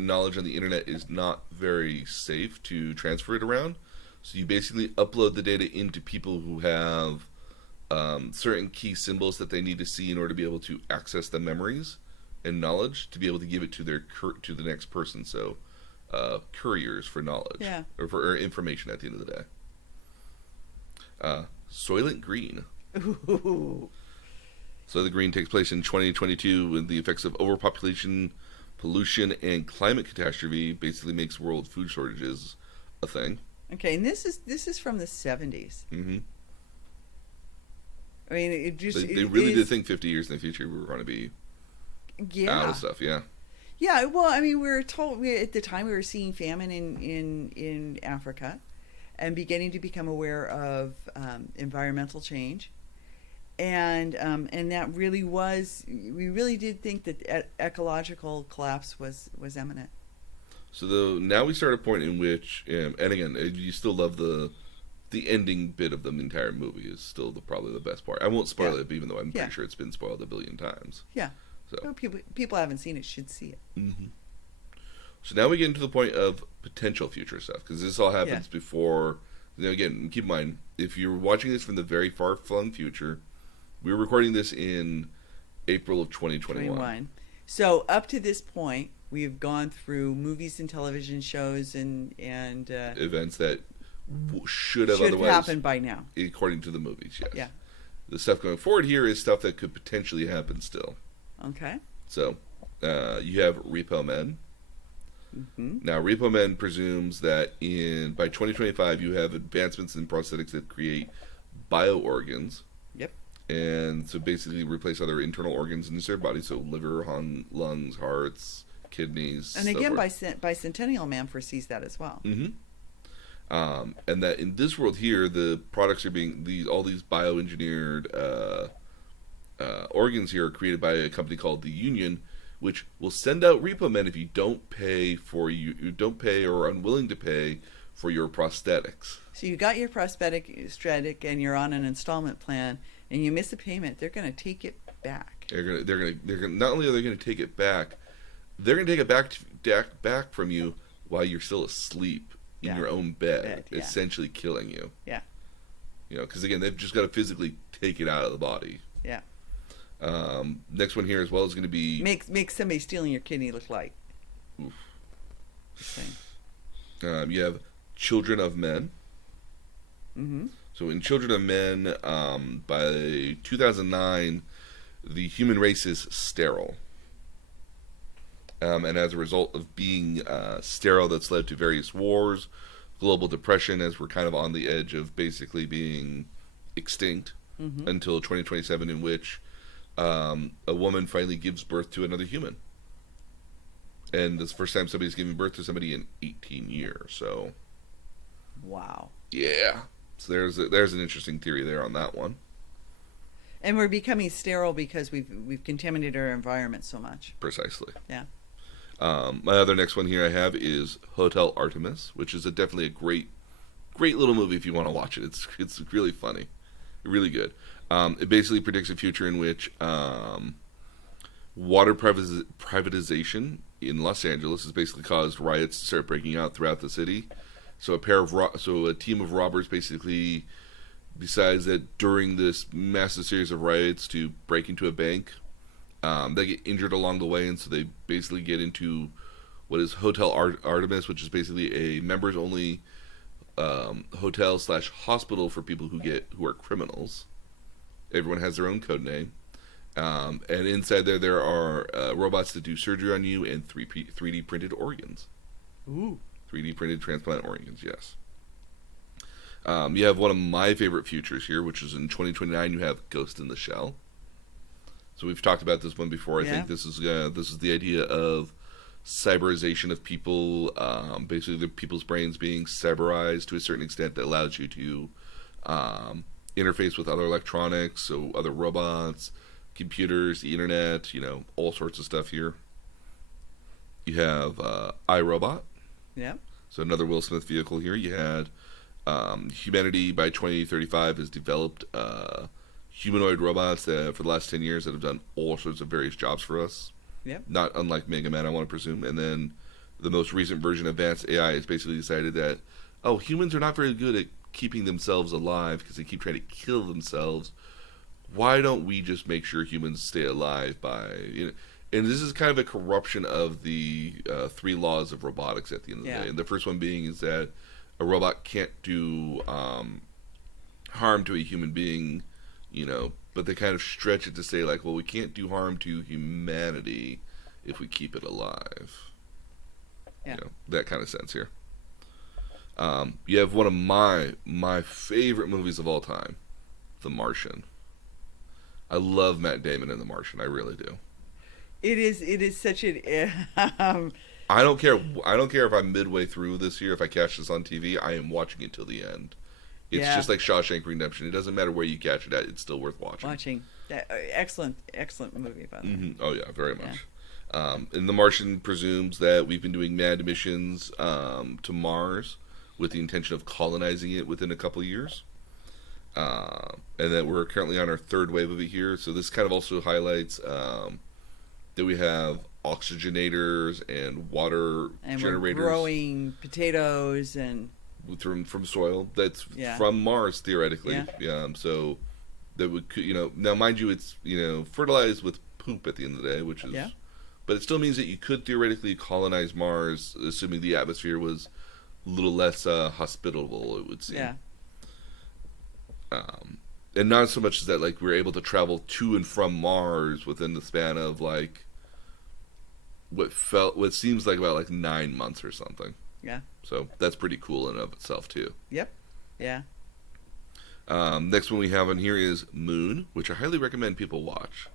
knowledge on the internet is not very safe to transfer it around. So you basically upload the data into people who have certain key symbols that they need to see in order to be able to access the memories and knowledge to be able to give it to to the next person. So couriers for knowledge, or for information at the end of the day. Soylent Green. Ooh. Soylent Green takes place in 2022 when the effects of overpopulation, pollution, and climate catastrophe basically makes world food shortages a thing. Okay, and this is from the 70s. Mm-hmm. I mean, it just... They really did think 50 years in the future we were going to be out of stuff, yeah. Yeah, well, I mean, we were told... at the time, we were seeing famine in Africa and beginning to become aware of environmental change. and that really was, we really did think that ecological collapse was imminent. So now we start a point in which, and again, you still love the ending bit of the entire movie is still probably the best part. I won't spoil Yeah. it, even though I'm Yeah. pretty sure it's been spoiled a billion times. Yeah. So, Well, people haven't seen it should see it. hmm so now we get into the point of potential future stuff, because this all happens before. Again, keep in mind, if you're watching this from the very far-flung future, we're recording this in April of 2021. 21. So up to this point, we've gone through movies and television shows and Events that should have should otherwise happened by now. according to the movies, yes. Yeah. The stuff going forward here is stuff that could potentially happen still. Okay. So, you have Repo Men. Hmm. Now, Repo Men presumes that by 2025 you have advancements in prosthetics that create bio-organs. Yep. And so basically replace other internal organs in their body, so liver, lungs, hearts, kidneys. And again, Bicentennial Man foresees that as well. Mm-hmm. And that in this world here, the products are being all these bioengineered organs here are created by a company called the Union, which will send out repo men if you don't pay or are unwilling to pay for your prosthetics. So you got your prosthetic and you're on an installment plan, and you miss a payment, they're going to take it back. They're gonna not only are they going to take it back, they're going to take it back from you while you're still asleep in your own bed, yeah. essentially killing you. Yeah. Because again, they've just got to physically take it out of the body. Yeah. Next one here as well is going to be Make somebody stealing your kidney look like. Oof. Just saying. You have Children of Men. Mm-hmm. So in Children of Men, by 2009, the human race is sterile. And as a result of being sterile, that's led to various wars, global depression, as we're kind of on the edge of basically being extinct until 2027, in which a woman finally gives birth to another human. And this is the first time somebody's giving birth to somebody in 18 years. So, Wow. yeah. So there's an interesting theory there on that one. And we're becoming sterile because we've contaminated our environment so much. Precisely. Yeah. My other next one here I have is Hotel Artemis, which is definitely a great little movie if you want to watch it. It's really funny, really good. It basically predicts a future in which water privatization in Los Angeles has basically caused riots to start breaking out throughout the city. So a team of robbers basically decides that during this massive series of riots to break into a bank. They get injured along the way, and so they basically get into what is Hotel Artemis, which is basically a members-only hotel/hospital for people who are criminals. Everyone has their own code name, and inside there are robots that do surgery on you and 3D printed organs. Ooh. 3D printed transplant organs, yes. You have one of my favorite futures here, which is in 2029. You have Ghost in the Shell. So we've talked about this one before. I think this is the idea of cyberization of people, basically the people's brains being cyberized to a certain extent that allows you to interface with other electronics, so other robots, computers, the internet, all sorts of stuff here. You have iRobot. Yeah. So another Will Smith vehicle here. You had humanity by 2035 has developed humanoid robots that for the last 10 years that have done all sorts of various jobs for us. Yep. Not unlike Mega Man, I want to presume. And then the most recent version of Advanced AI has basically decided that, humans are not very good at keeping themselves alive because they keep trying to kill themselves. Why don't we just make sure humans stay alive by... And this is kind of a corruption of the 3 laws of robotics at the end of the day. And the first one being is that a robot can't do harm to a human being, but they kind of stretch it to say, like, well, we can't do harm to humanity if we keep it alive. Yeah. That kind of sense here. You have one of my favorite movies of all time, The Martian. I love Matt Damon in The Martian. I really do. It is such an I don't care if I'm midway through this year. If I catch this on TV, I am watching it till the end. It's Yeah. just like Shawshank Redemption. It doesn't matter where you catch it at; it's still worth watching. Excellent, excellent movie, by the way. Oh yeah, very much. And The Martian presumes that we've been doing manned missions to Mars with the intention of colonizing it within a couple of years, and that we're currently on our third wave of it here. So this kind of also highlights that we have oxygenators and water And generators we're growing potatoes and from soil that's Yeah. from Mars theoretically. Yeah. So that would now mind you, it's fertilized with poop at the end of the day, which is Yeah. but it still means that you could theoretically colonize Mars, assuming the atmosphere was a little less hospitable. It would seem. yeah, And not so much as that like we're able to travel to and from Mars within the span of like what seems like about like 9 months or something. yeah, So that's pretty cool in and of itself too. yep, yeah. Next one we have on here is Moon, which I highly recommend people watch.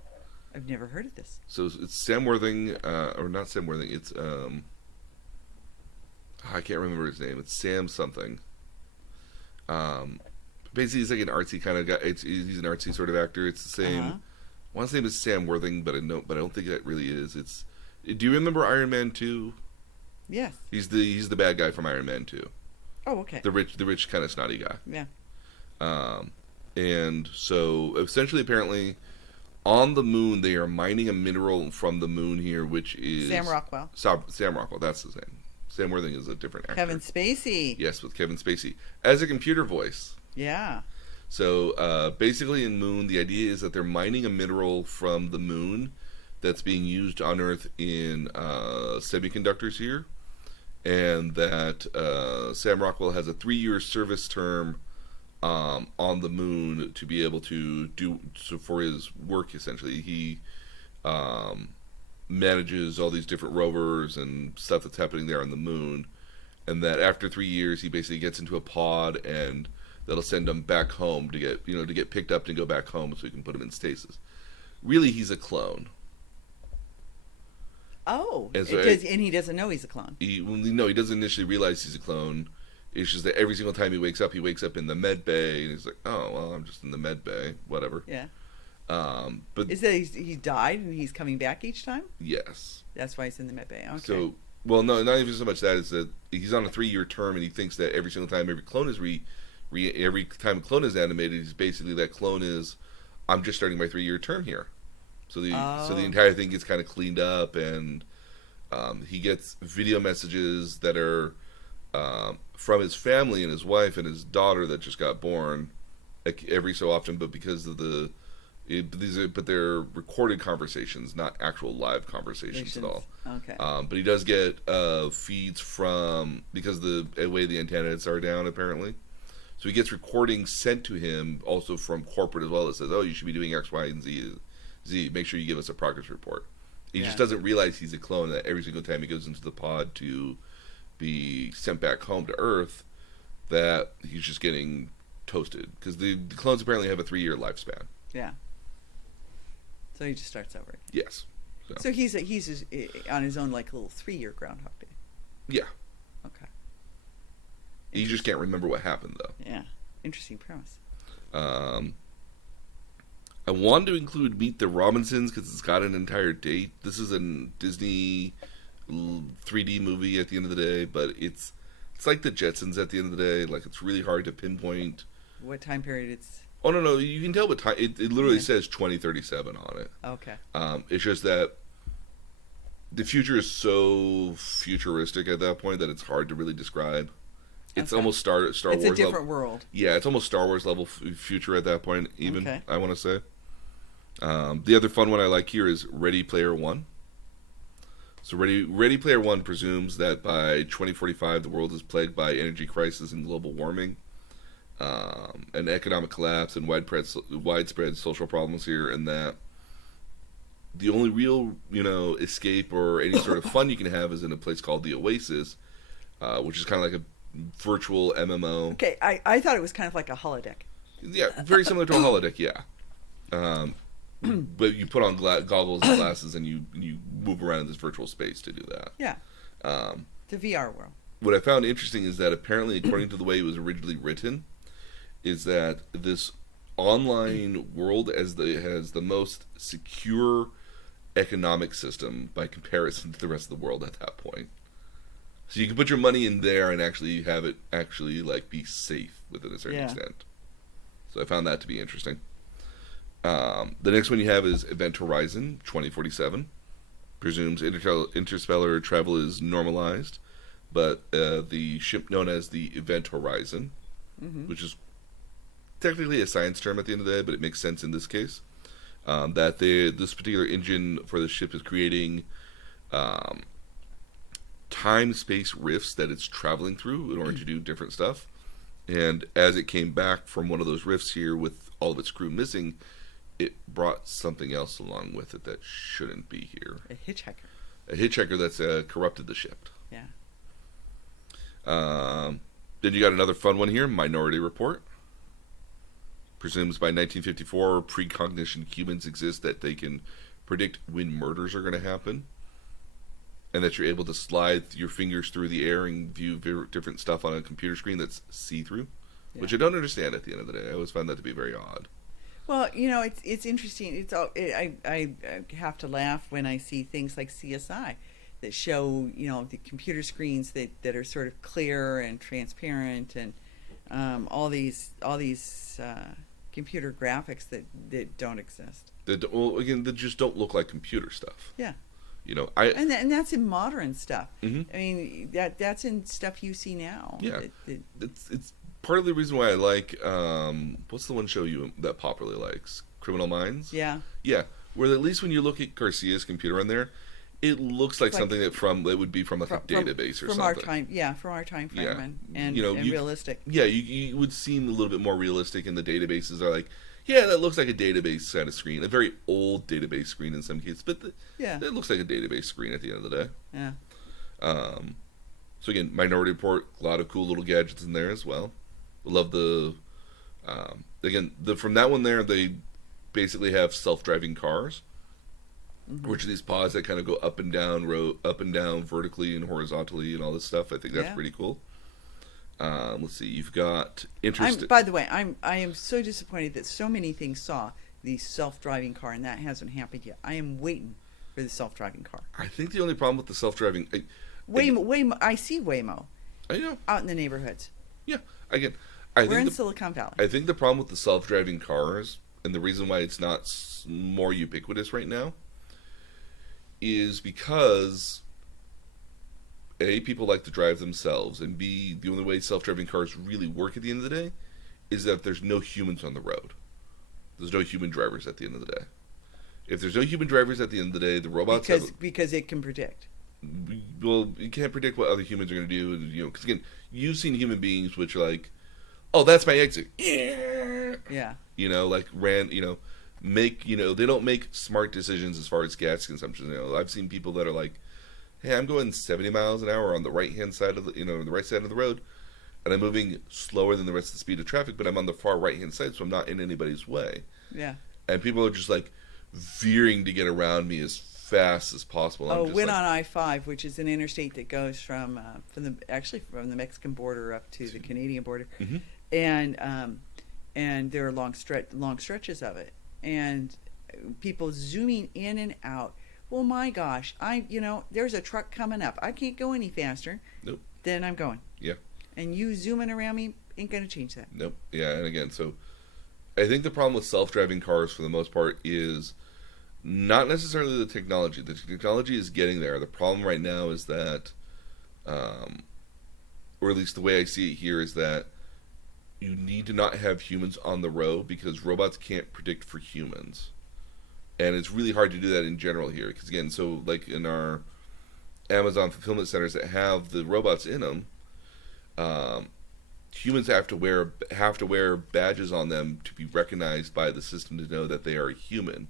I've never heard of this. So it's Sam Worthing, or not Sam Worthing. It's I can't remember his name. It's Sam something. Basically, he's like an artsy kind of guy. He's an artsy sort of actor. It's the same. Uh-huh. I want to say it was Sam Worthing, but I don't think that really is. Do you remember Iron Man 2? Yes. He's the bad guy from Iron Man 2. Oh, okay. The rich kind of snotty guy. Yeah. And so essentially, apparently, on the moon, they are mining a mineral from the moon here, which is Sam Rockwell. Sam Rockwell, that's his name. Sam Worthing is a different actor. Kevin Spacey. Yes, with Kevin Spacey as a computer voice. Yeah. So basically, in Moon, the idea is that they're mining a mineral from the moon that's being used on Earth in semiconductors here, and that Sam Rockwell has a 3-year service term on the moon to be able to do so for his work. Essentially, he manages all these different rovers and stuff that's happening there on the moon, and that after 3 years, he basically gets into a pod and that'll send him back home to get picked up and go back home so we can put him in stasis. Really, he's a clone. Oh, And so and he doesn't know he's a clone. He doesn't initially realize he's a clone. It's just that every single time he wakes up in the med bay, and he's like, "Oh, well, I'm just in the med bay, whatever." Yeah. But Is that he died and he's coming back each time? yes. That's why he's in the med bay. Okay. So, well, no, not even so much that. Is that he's on a 3-year term, and he thinks that every single time every clone is every time a clone is animated, he's basically that clone is, I'm just starting my 3-year term here. So the entire thing gets kind of cleaned up, and he gets video messages that are from his family and his wife and his daughter that just got born, like every so often. But because of but they're recorded conversations, not actual live conversations at all. Okay. But he does get feeds from, because the way the antennas are down apparently. So he gets recordings sent to him also from corporate as well that says, "Oh, you should be doing X, Y, and Z. Make sure you give us a progress report." He just doesn't realize he's a clone, that every single time he goes into the pod to be sent back home to Earth, that he's just getting toasted. Because the clones apparently have a 3-year lifespan. Yeah. So he just starts over again. Yes. So he's on his own, like a little 3-year Groundhog Day. Yeah. Okay. You just can't remember what happened, though. Yeah. Interesting premise. I wanted to include Meet the Robinsons because it's got an entire date. This is a Disney 3D movie at the end of the day, but it's like the Jetsons at the end of the day. Like, it's really hard to pinpoint What time period it's... Oh, no, you can tell what time. It literally says 2037 on it. Okay. It's just that the future is so futuristic at that point that it's hard to really describe. It's almost Star Wars level. It's a different world. Yeah, it's almost Star Wars level future at that point, even, Okay. I want to say. The other fun one I like here is Ready Player One. So Ready Player One presumes that by 2045 the world is plagued by energy crisis and global warming, and economic collapse and widespread social problems here, and that the only real escape or any sort of fun you can have is in a place called the Oasis, which is kind of like a virtual MMO. Okay, I thought it was kind of like a holodeck. Yeah, very similar to a holodeck. Yeah. But you put on goggles and glasses and you move around in this virtual space to do that. Yeah. It's a VR world. What I found interesting is that apparently, according to the way it was originally written, is that this online world has the most secure economic system by comparison to the rest of the world at that point. So you can put your money in there and actually have it actually like be safe within a certain extent. So I found that to be interesting. The next one you have is Event Horizon 2047. Presumes interstellar travel is normalized, but the ship known as the Event Horizon, which is technically a science term at the end of the day, but it makes sense in this case, that this particular engine for the ship is creating time-space rifts that it's traveling through in order to do different stuff. And as it came back from one of those rifts here with all of its crew missing, it brought something else along with it that shouldn't be here. A hitchhiker. A hitchhiker that's corrupted the ship. Yeah. Then you got another fun one here, Minority Report. Presumes by 1954 precognition humans exist that they can predict when murders are going to happen. And that you're able to slide your fingers through the air and view different stuff on a computer screen that's see-through. Yeah. Which I don't understand at the end of the day. I always found that to be very odd. Well, it's interesting. I have to laugh when I see things like CSI that show the computer screens that are sort of clear and transparent, and all these computer graphics that don't exist. That just don't look like computer stuff. Yeah. And that's in modern stuff. Mm-hmm. I mean that's in stuff you see now. Yeah. It's part of the reason why I like what's the one show that popularly likes? Criminal Minds? Yeah. Yeah. Where at least when you look at Garcia's computer on there, it looks like something that would be from a database or something. From our time frame and realistic. Yeah, you would seem a little bit more realistic, and the databases are like, yeah, that looks like a database kind of screen, a very old database screen in some cases, but it looks like a database screen at the end of the day. Yeah. So again, Minority Report, a lot of cool little gadgets in there as well. Love the from that one there, they basically have self-driving cars, which are these pods that kind of go up and down vertically and horizontally and all this stuff. I think that's pretty cool. Let's see, you've got By the way, I am so disappointed that so many things saw the self-driving car, and that hasn't happened yet. I am waiting for the self-driving car. I think the only problem with the self-driving Waymo, I see Waymo. I know. Out in the neighborhoods. Yeah, again, we're in Silicon Valley. I think the problem with the self-driving cars, and the reason why it's not more ubiquitous right now, is because A, people like to drive themselves, and B, the only way self-driving cars really work at the end of the day is that there's no humans on the road. There's no human drivers at the end of the day. If there's no human drivers at the end of the day, the robots because it can predict. Well, you can't predict what other humans are going to do, because again, you've seen human beings which are like, oh, that's my exit. Yeah. They don't make smart decisions as far as gas consumption. I've seen people that are like, hey, I'm going 70 miles an hour on the right-hand side of the right side of the road, and I'm moving slower than the rest of the speed of traffic, but I'm on the far right-hand side, so I'm not in anybody's way. Yeah. And people are just like veering to get around me as fast as possible. On I-5, which is an interstate that goes from the Mexican border up to the Canadian border, and there are long stretches of it, and people zooming in and out. Well, my gosh, there's a truck coming up. I can't go any faster. Nope. Then I'm going. Yeah. And you zooming around me ain't going to change that. Nope. Yeah, and again, so I think the problem with self-driving cars for the most part is not necessarily the technology. The technology is getting there. The problem right now is that, or at least the way I see it here, is that you need to not have humans on the road because robots can't predict for humans. And it's really hard to do that in general here. Because again, so like in our Amazon fulfillment centers that have the robots in them, humans have to wear badges on them to be recognized by the system to know that they are a human.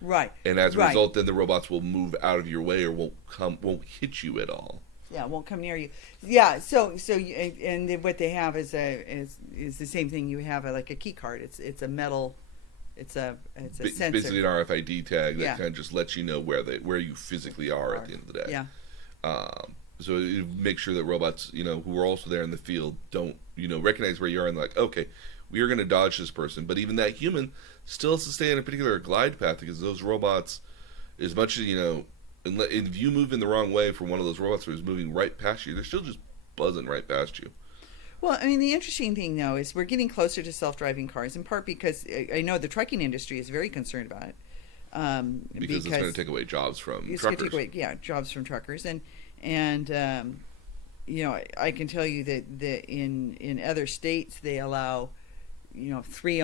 Right. And as a result, then the robots will move out of your way or won't hit you at all. Yeah, won't come near you. Yeah. So what they have is the same thing. You have like a key card. It's a metal. It's a sensor. Basically an RFID tag that kind of just lets you know where you physically are at the end of the day. Yeah. So it make sure that robots, who are also there in the field don't, recognize where you are and like, okay, we are going to dodge this person. But even that human still has to stay in a particular glide path because those robots, as much as, if you move in the wrong way for one of those robots who's moving right past you, they're still just buzzing right past you. Well, I mean, the interesting thing, though, is we're getting closer to self-driving cars, in part because I know the trucking industry is very concerned about it. Because it's going to take away jobs from it's truckers. Going to take away, jobs from truckers. And I can tell you that in other states, they allow, three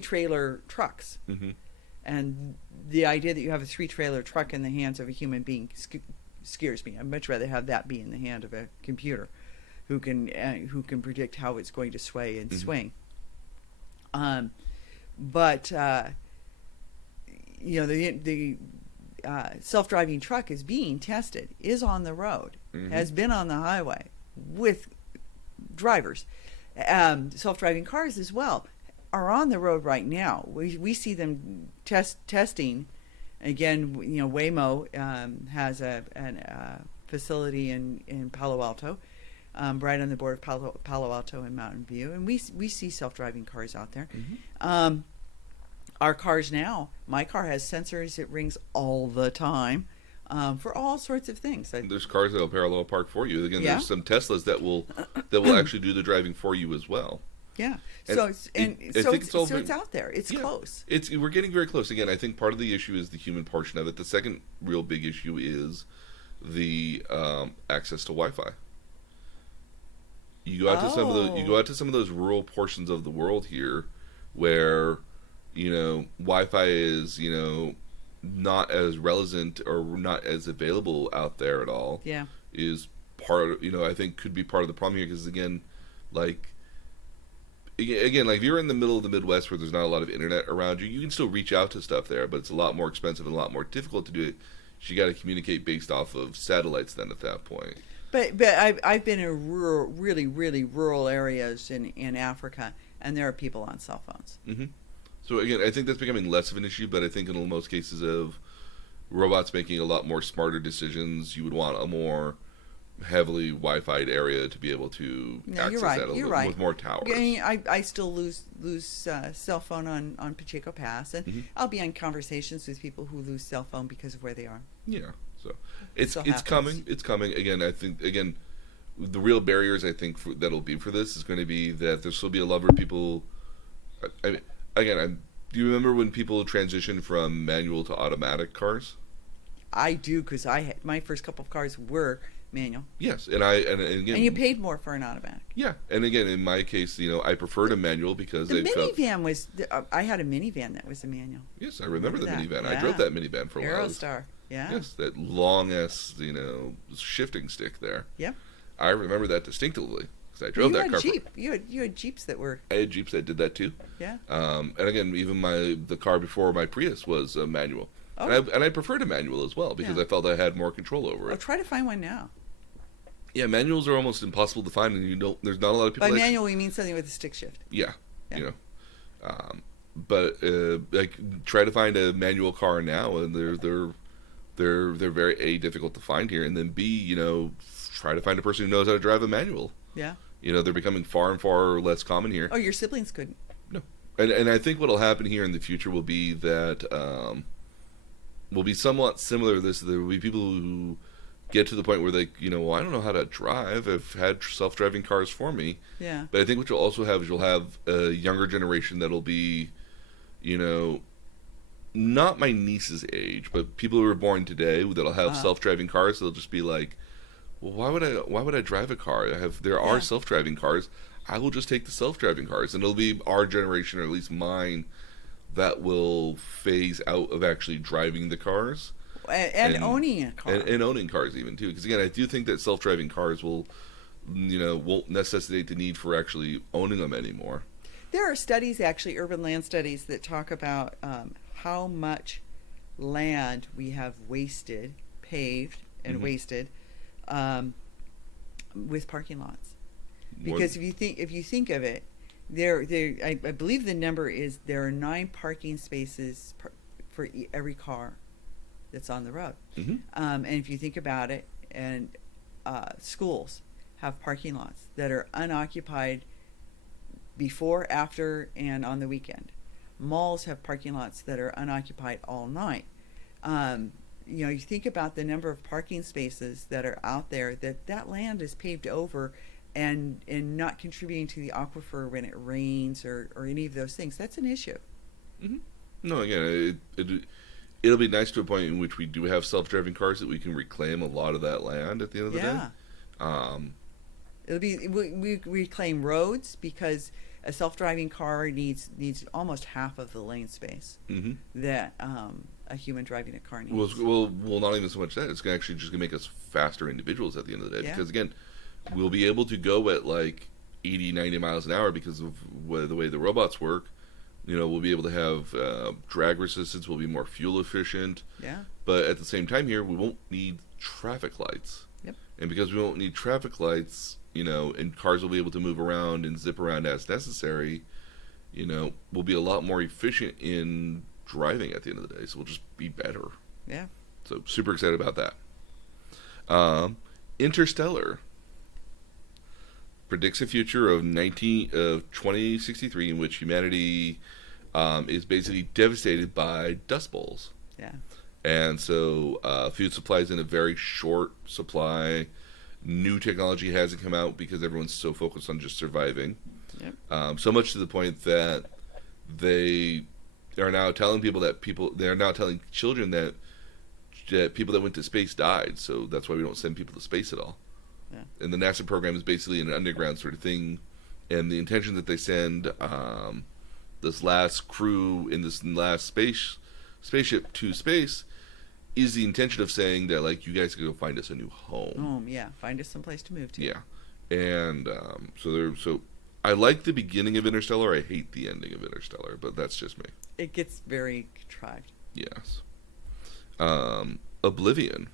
trailer trucks. Mm-hmm. And the idea that you have a 3-trailer truck in the hands of a human being scares me. I'd much rather have that be in the hand of a computer who can predict how it's going to sway and swing. But the self-driving truck is being tested, is on the road, has been on the highway with drivers. Self-driving cars as well are on the road right now. We see them testing. Again, Waymo has a facility in Palo Alto, right on the border of Palo Alto and Mountain View, and we see self-driving cars out there. Our cars now, my car has sensors. It rings all the time for all sorts of things. There's cars that will parallel park for you. Again, Yeah. there's some Teslas that will actually do the driving for you as well. Yeah. And It's out there. It's close. We're getting very close. Again, I think part of the issue is the human portion of it. The second real big issue is the access to Wi-Fi. You go out to some of those rural portions of the world here, where Wi-Fi is not as relevant or not as available out there at all. Yeah. Is part of I think could be part of the problem here because again, like if you're in the middle of the Midwest where there's not a lot of internet around you, you can still reach out to stuff there, but it's a lot more expensive and a lot more difficult to do it. So you got to communicate based off of satellites then at that point. But I've been in really rural areas in Africa, and there are people on cell phones. Mm-hmm. So again, I think that's becoming less of an issue, but I think in most cases of robots making a lot more smarter decisions, you would want a more heavily Wi-Fi'd area to be able to access that with more towers. I still lose cell phone on Pacheco Pass, and I'll be on conversations with people who lose cell phone because of where they are. Yeah, so it's coming. It's coming. Again, I think the real barriers that'll be for this is going to be that there'll still be a lot of people. Do you remember when people transitioned from manual to automatic cars? I do, because my first couple of cars were manual. Yes, and again, and you paid more for an automatic. Yeah, and again, in my case, I preferred a manual because the minivan was. I had a minivan that was a manual. Yes, I remember the minivan. Yeah. I drove that minivan for a while. Aerostar. Yeah. Yes, that long ass shifting stick there. Yep. I remember that distinctively because I drove that car. You had Jeeps that were. I had Jeeps that did that too. Yeah. And again, even the car before my Prius was a manual. Oh. And I preferred a manual as well because I felt I had more control over it. Try to find one now. Yeah, manuals are almost impossible to find, and there's not a lot of people. By manual, we mean something with a stick shift. Yeah. But try to find a manual car now, and they're very difficult to find here, and then B, try to find a person who knows how to drive a manual. Yeah. They're becoming far and far less common here. Oh, your siblings couldn't. No, and I think what'll happen here in the future will be that will be somewhat similar to this. There will be people who get to the point where they, well, I don't know how to drive. I've had self-driving cars for me. Yeah. But I think what you'll also have is you'll have a younger generation that'll be, not my niece's age, but people who are born today that'll have self-driving cars. They'll just be like, well, why would I drive a car? There are self-driving cars. I will just take the self-driving cars, and it'll be our generation, or at least mine, that will phase out of actually driving the cars. And owning a car. And owning cars even, too. Because, again, I do think that self-driving cars won't necessitate the need for actually owning them anymore. There are studies, actually, urban land studies, that talk about how much land we have paved and wasted with parking lots. Because if you think of it, I believe the number is there are 9 parking spaces for every car that's on the road. And if you think about it, and schools have parking lots that are unoccupied before, after, and on the weekend. Malls have parking lots that are unoccupied all night. You think about the number of parking spaces that are out there, that land is paved over and not contributing to the aquifer when it rains or any of those things. That's an issue. Hmm. No, again, it'll be nice to a point in which we do have self-driving cars that we can reclaim a lot of that land at the end of the day. Um, It'll be we reclaim roads because a self-driving car needs almost half of the lane space hmm that a human driving a car well, needs. not even so much that. It's actually just going to make us faster individuals at the end of the day. Yeah. Because, again, we'll be able to go at like 80, 90 miles an hour because of the way the robots work. We'll be able to have drag resistance. We'll be more fuel efficient. Yeah. But at the same time here, we won't need traffic lights. Yep. And because we won't need traffic lights, and cars will be able to move around and zip around as necessary, we'll be a lot more efficient in driving at the end of the day. So we'll just be better. Yeah. So super excited about that. Interstellar predicts a future of 2063 in which humanity is basically devastated by dust bowls. Yeah. And so food supply is in a very short supply. New technology hasn't come out because everyone's so focused on just surviving. Yep. So much to the point that they are now telling they're now telling children that people that went to space died. So that's why we don't send people to space at all. Yeah. And the NASA program is basically an underground sort of thing. And the intention that they send this last crew in this last spaceship to space is the intention of saying that, like, you guys can go find us a new home. Yeah. Find us someplace to move to. Yeah. And so I like the beginning of Interstellar. I hate the ending of Interstellar, but that's just me. It gets very contrived. Yes. Oblivion.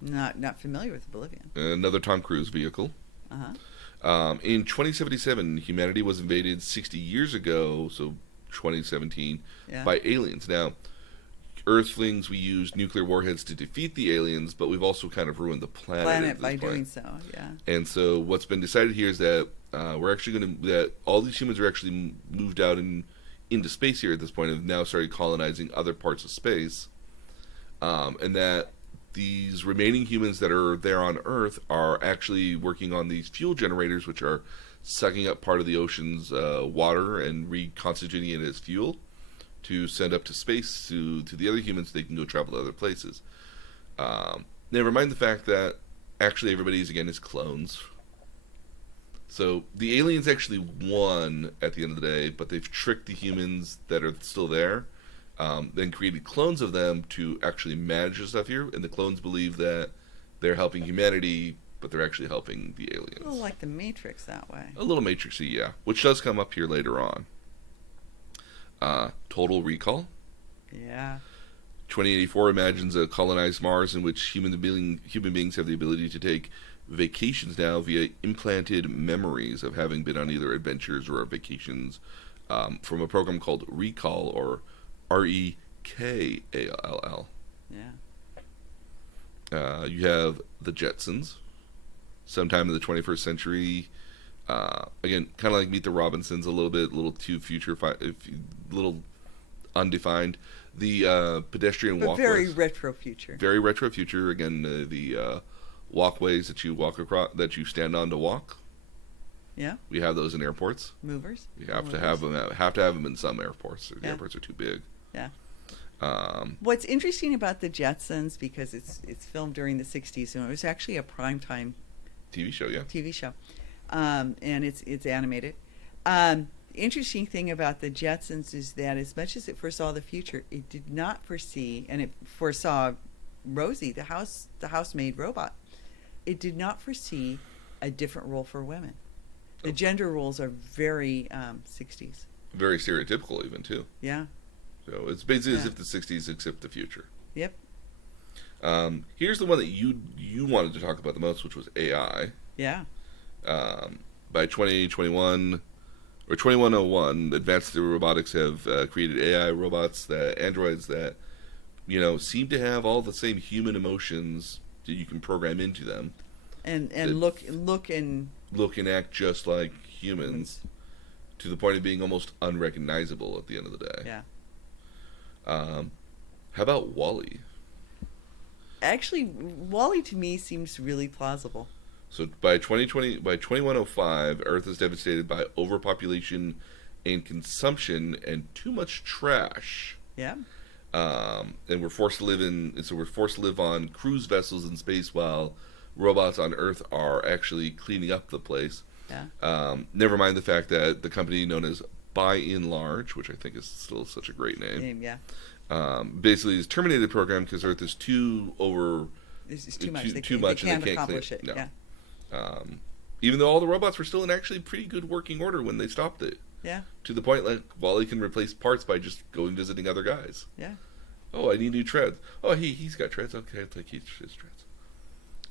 Not familiar with Oblivion. Another Tom Cruise vehicle. In 2077, humanity was invaded 60 years ago, so 2017, Yeah. by aliens. Now, Earthlings, we used nuclear warheads to defeat the aliens, but we've also kind of ruined the planet by point. doing so. Yeah. And so what's been decided here is that we're actually that all these humans are actually moved out into space here at this point, and have now started colonizing other parts of space, and that these remaining humans that are there on Earth are actually working on these fuel generators, which are sucking up part of the ocean's water and reconstituting it as fuel to send up to space to the other humans so they can go travel to other places. Never mind the fact that actually everybody is clones. So the aliens actually won at the end of the day, but they've tricked the humans that are still there, then created clones of them to actually manage the stuff here, and the clones believe that they're helping humanity, but they're actually helping the aliens. A little like the Matrix that way. A little Matrixy, yeah, which does come up here later on. Total Recall. Yeah. 2084 imagines a colonized Mars in which human beings have the ability to take vacations now via implanted memories of having been on either adventures or vacations from a program called Recall, or REKALL. Yeah. You have the Jetsons, sometime in the 21st century. Again, kind of like Meet the Robinsons, a little too future, little undefined. The pedestrian But walkways, very retro future. very retro future. Again, the walkways that you walk across, that you stand on to walk. Yeah. We have those in airports. Movers. You have to Movers. have them. Have to have them in some airports. The Yeah. airports are too big. Yeah. What's interesting about the Jetsons, because it's filmed during the 60s, and it was actually a primetime TV show, yeah. TV show, and it's animated. Interesting thing about the Jetsons is that as much as it foresaw the future, it did not foresee, and it foresaw Rosie, the housemaid robot. It did not foresee a different role for women. The gender roles are very 60s. Very stereotypical, even too. Yeah. So it's basically as Yeah. if the 60s accept the future. Yep. Here's the one that you wanted to talk about the most, which was AI. Yeah. By 2021 or 2101, Advanced Robotics have created AI robots, androids that seem to have all the same human emotions that you can program into them. and that look and look and act just like humans, to the point of being almost unrecognizable at the end of the day. yeah. How about Wall-E? Actually, Wall-E to me seems really plausible. So by 2105, Earth is devastated by overpopulation and consumption and too much trash. Yeah. And we're forced to live on cruise vessels in space while robots on Earth are actually cleaning up the place. Yeah. Never mind the fact that the company known as By and Large, which I think is still such a great name, Yeah. basically is terminated the program because Earth is too over. It's too much. Too much, they can't and they can't accomplish clean it. No. Yeah. Even though all the robots were still in actually pretty good working order when they stopped it. Yeah. To the point like Wall-E can replace parts by just going visiting other guys. Yeah. Oh, I need new treads. Oh, he's got treads. Okay, I'll take his treads.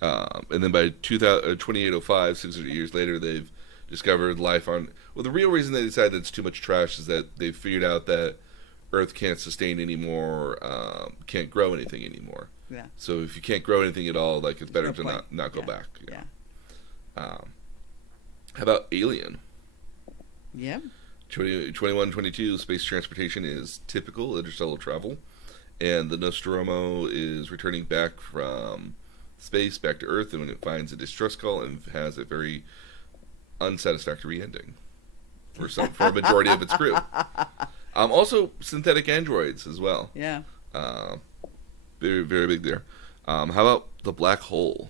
And then by 2805, 600 years later, they've discovered life on. Well, the real reason they decided it's too much trash is that they figured out that Earth can't sustain anymore, can't grow anything anymore. Yeah. So if you can't grow anything at all, like it's better no to point. not go Yeah. back. Yeah. How about Alien? Yeah. 2122, space transportation is typical interstellar travel, and the Nostromo is returning back from space back to Earth, and when it finds a distress call and has a very unsatisfactory ending for a majority of its crew. Also, synthetic androids as well. Yeah. Very, very big there. How about The Black Hole?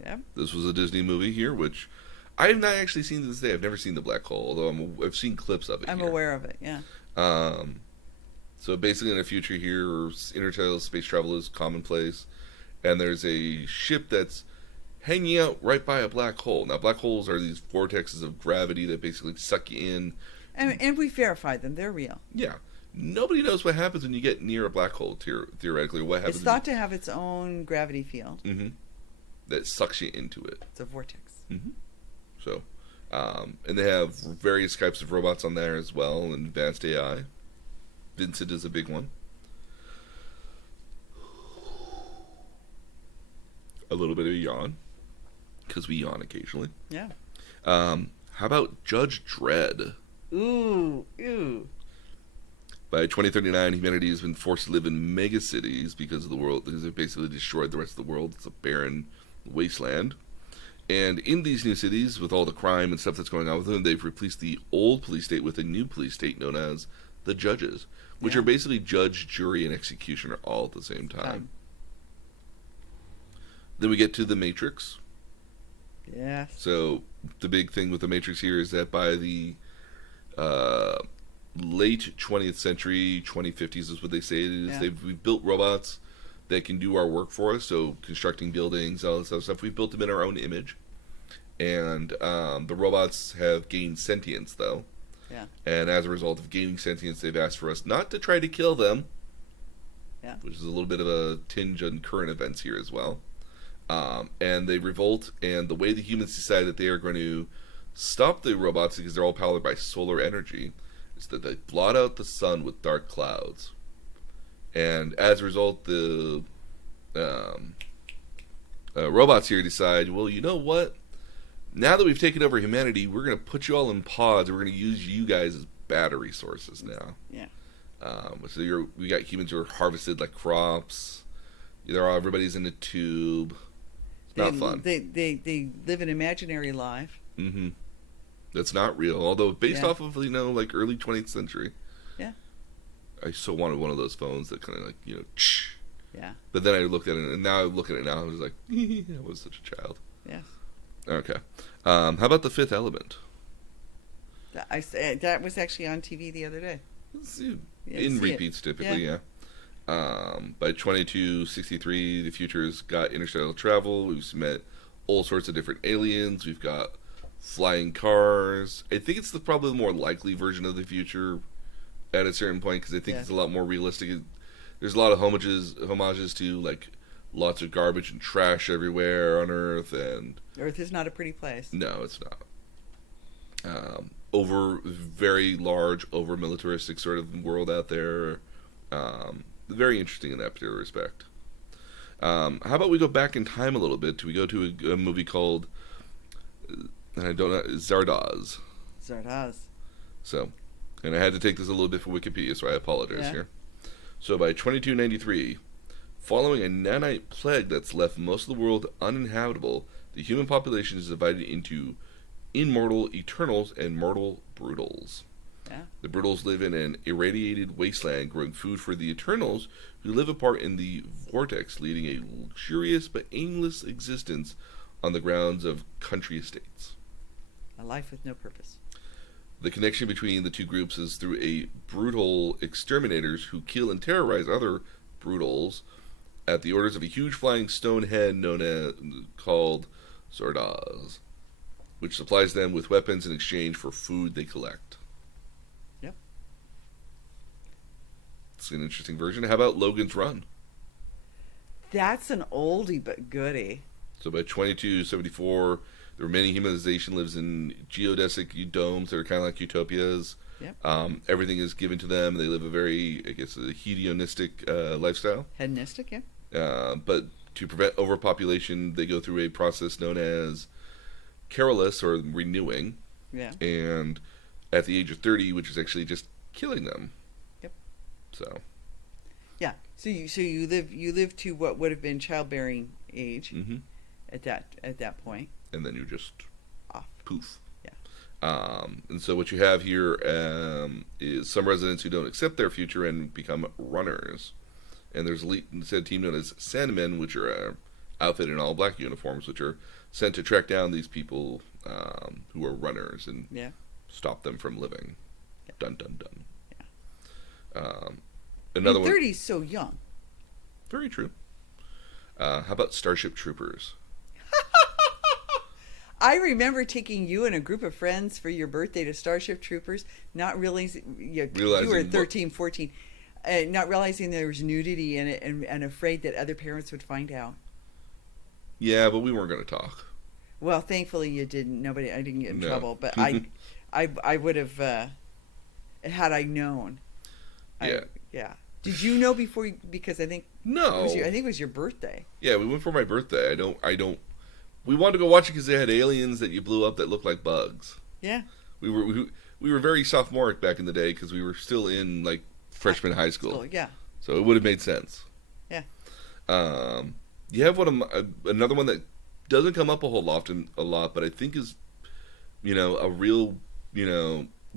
Yeah. This was a Disney movie here, which I have not actually seen to this day. I've never seen The Black Hole, although I've seen clips of it. I'm here. aware of it. Yeah. So basically, in the future here, interstellar space travel is commonplace, and there's a ship that's hanging out right by a black hole. Now, black holes are these vortexes of gravity that basically suck you in. And we verified them. They're real. Yeah. Nobody knows what happens when you get near a black hole, theoretically. What happens? It's thought to have its own gravity field. Mm-hmm. That sucks you into it. It's a vortex. Mm-hmm. So, and they have various types of robots on there as well, and advanced AI. Vincent is a big one. A little bit of a yawn, because we yawn occasionally. Yeah. How about Judge Dredd? Ooh. By 2039, humanity has been forced to live in megacities because they've basically destroyed the rest of the world. It's a barren wasteland. And in these new cities, with all the crime and stuff that's going on with them, they've replaced the old police state with a new police state known as the judges, which are basically judge, jury, and executioner all at the same time. Then we get to the Matrix. Yes. So the big thing with the Matrix here is that by the late 20th century, 2050s is what they say it is. Yeah. We've built robots that can do our work for us. So constructing buildings, all this other stuff. We've built them in our own image. And the robots have gained sentience, though. Yeah. And as a result of gaining sentience, they've asked for us not to try to kill them. Yeah. Which is a little bit of a tinge on current events here as well. And they revolt, and the way the humans decide that they are going to stop the robots, because they're all powered by solar energy, is that they blot out the sun with dark clouds. And as a result, the robots here decide, well, you know what? Now that we've taken over humanity, we're going to put you all in pods, and we're going to use you guys as battery sources now. Yeah. So we got humans who are harvested like crops. Everybody's in a tube. It's not fun. They live an imaginary life. Mm-hmm. That's not real, although based Yeah. off of like early 20th century. Yeah. I so wanted one of those phones that kind of Yeah. But then I looked at it, and now I look at it now, and I was like, I was such a child. Yes. Okay. How about The Fifth Element? That was actually on TV the other day. In repeats, typically, yeah. By 2263, the future's got interstellar travel. We've met all sorts of different aliens. We've got flying cars. I think it's probably the more likely version of the future at a certain point, because I think it's a lot more realistic. There's a lot of homages to like lots of garbage and trash everywhere on Earth, and Earth is not a pretty place. no, it's not. Very large, over militaristic sort of world out there. Very interesting in that particular respect. How about we go back in time a little bit? We go to a movie called, and I don't know, Zardoz. Zardoz. So, and I had to take this a little bit from Wikipedia, so I apologize Yeah. here. So by 2293, following a nanite plague that's left most of the world uninhabitable, the human population is divided into immortal Eternals and mortal Brutals. Yeah. The Brutals live in an irradiated wasteland, growing food for the Eternals, who live apart in the vortex, leading a luxurious but aimless existence on the grounds of country estates. A life with no purpose. The connection between the two groups is through a brutal exterminators who kill and terrorize other brutals at the orders of a huge flying stone head called Zardoz, which supplies them with weapons in exchange for food they collect. Yep. It's an interesting version. How about Logan's Run? That's an oldie but goodie. So by 2274, the remaining humanization lives in geodesic domes that are kind of like utopias. Yep. Everything is given to them. They live a very, I guess, a hedonistic lifestyle. Hedonistic, yeah. But to prevent overpopulation, they go through a process known as Carolus, or renewing. Yeah. And at the age of 30, which is actually just killing them. Yep. So. Yeah. So you live to what would have been childbearing age Mm-hmm. at that point. And then you just Off. poof. Yeah. And so what you have here is some residents who don't accept their future and become runners. And there's a team known as Sandmen, which are outfitted in all black uniforms, which are sent to track down these people who are runners and Yeah. stop them from living. Yeah. Dun dun dun. Yeah. Another one. 30 is so young. Very true. How about Starship Troopers? I remember taking you and a group of friends for your birthday to Starship Troopers, not realizing you were 13, 14, not realizing there was nudity in it, and afraid that other parents would find out. Yeah, but we weren't going to talk. Well, thankfully you didn't. I didn't get in No. trouble, but I would have had I known. Yeah. Yeah. Did you know before? Because I think No. I think it was your birthday. Yeah, we went for my birthday. I don't. We wanted to go watch it because they had aliens that you blew up that looked like bugs. Yeah. We were very sophomoric back in the day because we were still in like freshman high school. Yeah. So it would have made sense. Yeah. You have another one that doesn't come up a lot, but I think is, a real,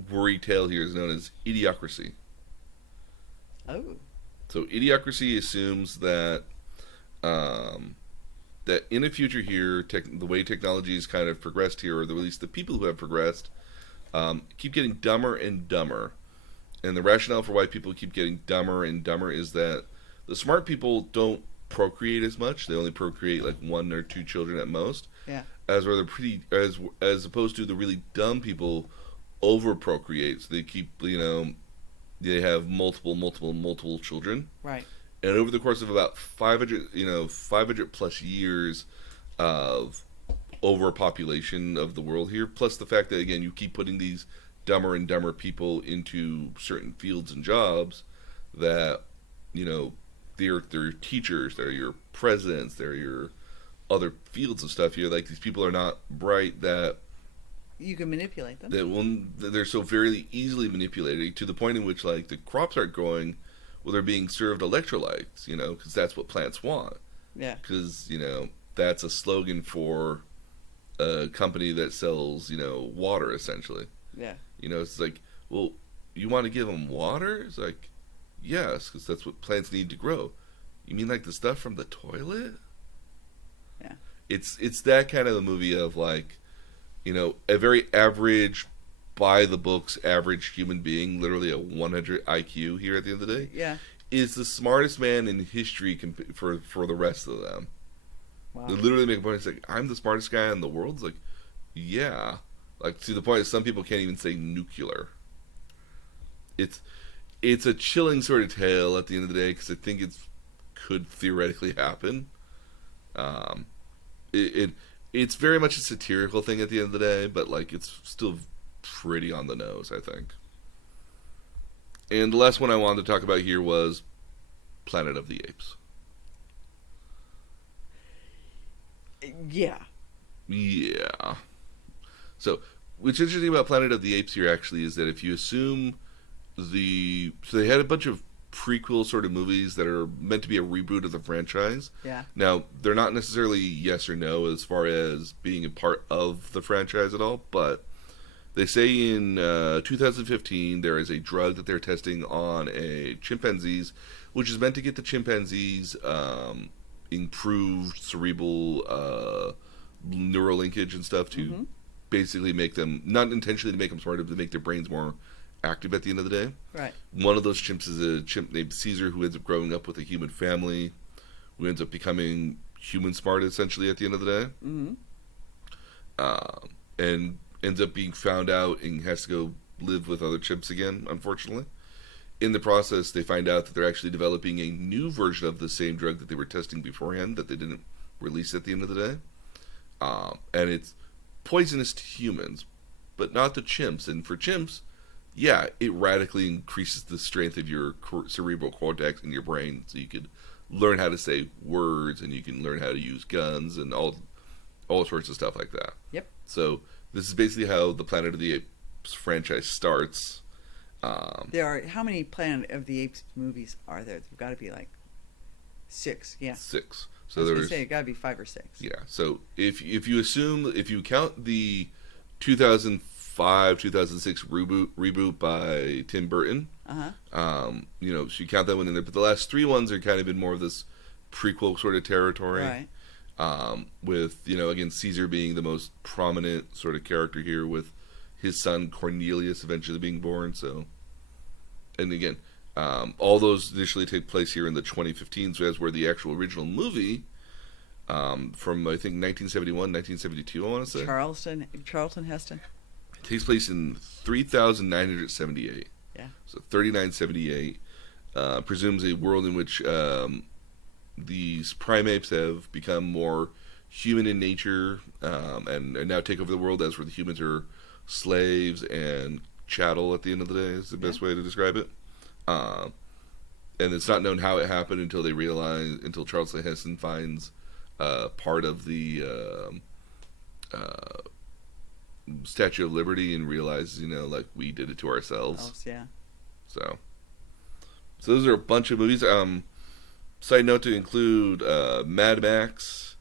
worry tale here is known as Idiocracy. Oh. So Idiocracy assumes that that in the future here, the way technology has kind of progressed here, or at least the people who have progressed, keep getting dumber and dumber. And the rationale for why people keep getting dumber and dumber is that the smart people don't procreate as much. They only procreate like 1 or 2 children at most. Yeah. As opposed to the really dumb people over procreate. So they keep, they have multiple children. Right. And over the course of about 500 plus years of overpopulation of the world here, plus the fact that, again, you keep putting these dumber and dumber people into certain fields and jobs that, they're teachers, they're your presidents, they're your other fields of stuff here. Like, these people are not bright that You can manipulate them. they're so very easily manipulated to the point in which, like, the crops aren't growing. Well, they're being served electrolytes, because that's what plants want. Yeah. Because, that's a slogan for a company that sells, water, essentially. Yeah. It's like, well, you want to give them water? It's like, yes, because that's what plants need to grow. You mean like the stuff from the toilet? Yeah. It's that kind of a movie of, like, a very average, by the books, average human being, literally a 100 IQ here at the end of the day, Yeah. is the smartest man in history for the rest of them. Wow. They literally make a point. It's like, I'm the smartest guy in the world. It's like, yeah. Like, to the point that some people can't even say nuclear. It's a chilling sort of tale at the end of the day, because I think it could theoretically happen. It's very much a satirical thing at the end of the day, but, like, it's still pretty on the nose, I think. And the last one I wanted to talk about here was Planet of the Apes. Yeah. Yeah. So, what's interesting about Planet of the Apes here actually is that if you assume so they had a bunch of prequel sort of movies that are meant to be a reboot of the franchise. Yeah. Now, they're not necessarily yes or no as far as being a part of the franchise at all, but they say in 2015 there is a drug that they're testing on chimpanzees, which is meant to get the chimpanzees improved cerebral neural linkage and stuff to Mm-hmm. basically make them, not intentionally to make them smarter, but to make their brains more active at the end of the day. Right. One of those chimps is a chimp named Caesar who ends up growing up with a human family, who ends up becoming human smart essentially at the end of the day. Mm-hmm. And ends up being found out and has to go live with other chimps again, unfortunately. In the process, they find out that they're actually developing a new version of the same drug that they were testing beforehand that they didn't release at the end of the day. And it's poisonous to humans, but not to chimps. And for chimps, yeah, it radically increases the strength of your cerebral cortex in your brain, so you could learn how to say words and you can learn how to use guns and all sorts of stuff like that. Yep. So this is basically how the Planet of the Apes franchise starts. There are, how many Planet of the Apes movies are there? There's got to be like 6. Yeah. 6. I So was gonna there's say it got to be 5 or 6. yeah. So if you count the 2005 2006 reboot by Tim Burton, Uh so you count that one in there. But the last 3 ones are kind of in more of this prequel sort of territory. Right. With again Caesar being the most prominent sort of character here, with his son Cornelius eventually being born. So, and again, all those initially take place here in the 2015s, as where the actual original movie from I think 1971, 1972, I want to say, Charlton Heston. takes place in 3,978. Yeah. So 3978 presumes a world in which these primates have become more human in nature and now take over the world, as where the humans are slaves and chattel at the end of the day is the best way to describe it. And it's not known how it happened until Charlton Heston finds part of the Statue of Liberty and realizes, like, we did it to ourselves. Oh, yeah. So those are a bunch of movies. Side note to include Mad Max,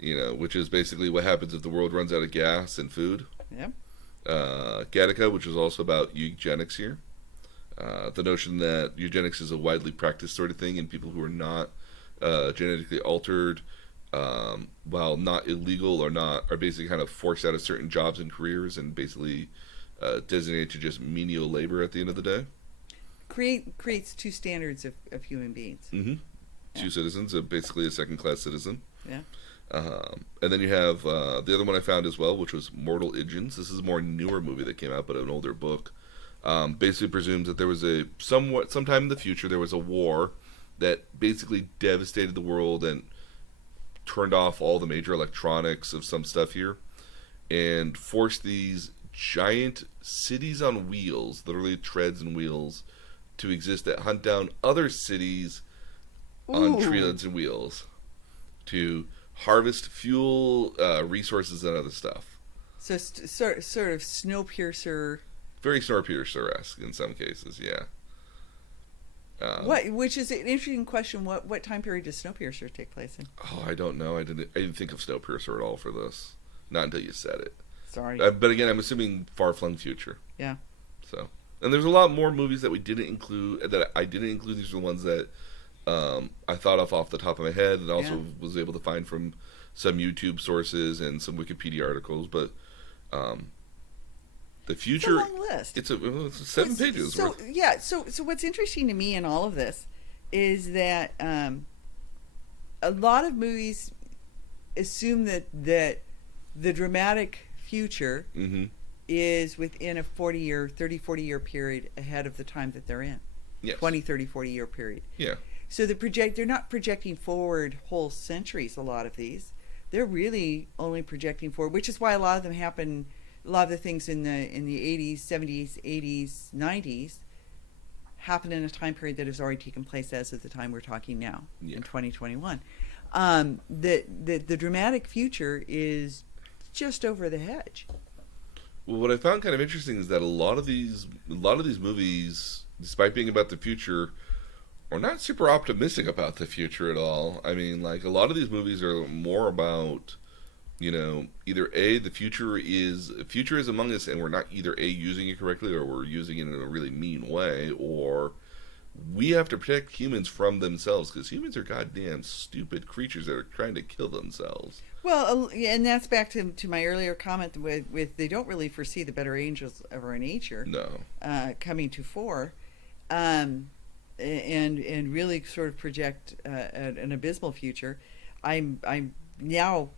which is basically what happens if the world runs out of gas and food. Yep. Gattaca, which is also about eugenics here. The notion that eugenics is a widely practiced sort of thing, and people who are not genetically altered, while not illegal are basically kind of forced out of certain jobs and careers and basically designated to just menial labor at the end of the day. Creates 2 standards of human beings. Mm-hmm. Yeah. 2 citizens, basically a second-class citizen. Yeah. And then you have the other one I found as well, which was Mortal Engines. This is a more newer movie that came out, but an older book. Basically presumes that there was sometime in the future, there was a war that basically devastated the world and turned off all the major electronics of some stuff here, and forced these giant cities on wheels, literally treads and wheels, to exist that hunt down other cities on treads and wheels to harvest fuel, resources, and other stuff. So sort of Snowpiercer. Very Snowpiercer-esque in some cases, yeah. Which is an interesting question. What time period does Snowpiercer take place in? Oh, I don't know. I didn't think of Snowpiercer at all for this. Not until you said it. Sorry. But again, I'm assuming far-flung future. Yeah. So, and there's a lot more movies that we didn't include, that I didn't include. These are the ones that I thought of off the top of my head, and also was able to find from some YouTube sources and some Wikipedia articles. But the future, it's a long list. It's 7 pages. So worth. yeah. So what's interesting to me in all of this is that a lot of movies assume that the dramatic future Mm-hmm. is within a 40 year period ahead of the time that they're in. Yes. 20, 30, 40 year period. Yeah. So they're not projecting forward whole centuries, a lot of these. They're really only projecting forward, which is why a lot of them happen, a lot of the things in the 80s, 70s, 80s, 90s happen in a time period that has already taken place as of the time we're talking now, in 2021. The dramatic future is just over the hedge. Well, what I found kind of interesting is that a lot of these movies, despite being about the future, are not super optimistic about the future at all. I mean, like, a lot of these movies are more about, either A, the future is among us, and we're not either A, using it correctly, or we're using it in a really mean way, or we have to protect humans from themselves, because humans are goddamn stupid creatures that are trying to kill themselves. Well, and that's back to my earlier comment with they don't really foresee the better angels of our nature No. Coming to fore, and really sort of project an abysmal future. I'm now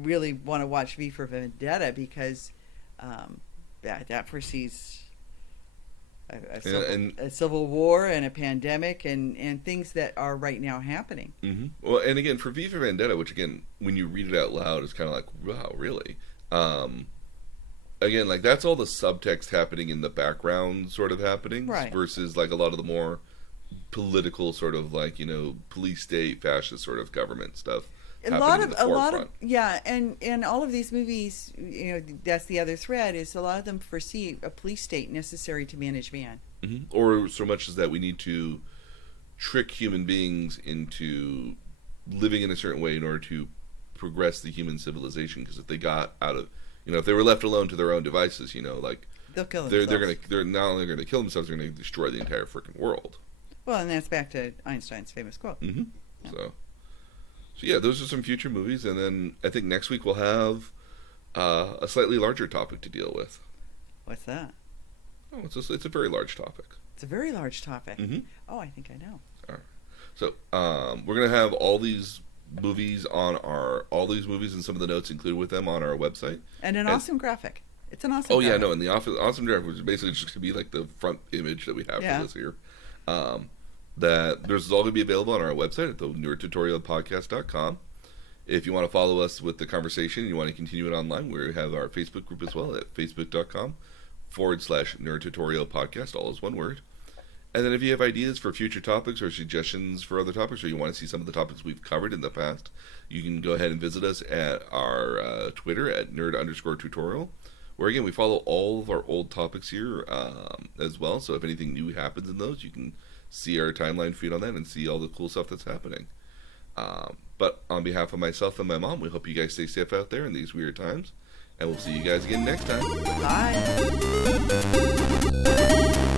really want to watch V for Vendetta because that foresees a civil war and a pandemic and things that are right now happening. Mm-hmm. Well, and again, for V for Vendetta, which again, when you read it out loud, is kind of like, wow, really? Again, like, that's all the subtext happening in the background sort of happenings, right, versus like a lot of the more political sort of like, police state, fascist sort of government stuff. A lot of and all of these movies, that's the other thread, is a lot of them foresee a police state necessary to manage man. Mm-hmm. Or so much as that we need to trick human beings into living in a certain way in order to progress the human civilization. Because if they got out of, if they were left alone to their own devices, like, they'll kill themselves. They're not only going to kill themselves, they're going to destroy the entire freaking world. Well, and that's back to Einstein's famous quote. Mm-hmm. Yeah. So yeah, those are some future movies, and then I think next week we'll have a slightly larger topic to deal with. What's that? Oh, it's a very large topic. It's a very large topic. Mm-hmm. Oh, I think I know. All right. So we're gonna have all these movies and some of the notes included with them on our website, and an awesome graphic. It's an awesome. Yeah, no, and the awesome graphic was basically just gonna be like the front image that we have for this here. That this is all going to be available on our website at the nerdtutorialpodcast.com. If you want to follow us with the conversation and you want to continue it online, we have our Facebook group as well at facebook.com/nerdtutorialpodcast, all is one word. And then if you have ideas for future topics or suggestions for other topics, or you want to see some of the topics we've covered in the past, you can go ahead and visit us at our Twitter at nerd_tutorial, where again we follow all of our old topics here as well. So if anything new happens in those, you can see our timeline feed on that and see all the cool stuff that's happening. But on behalf of myself and my mom, we hope you guys stay safe out there in these weird times, and we'll see you guys again next time. Bye.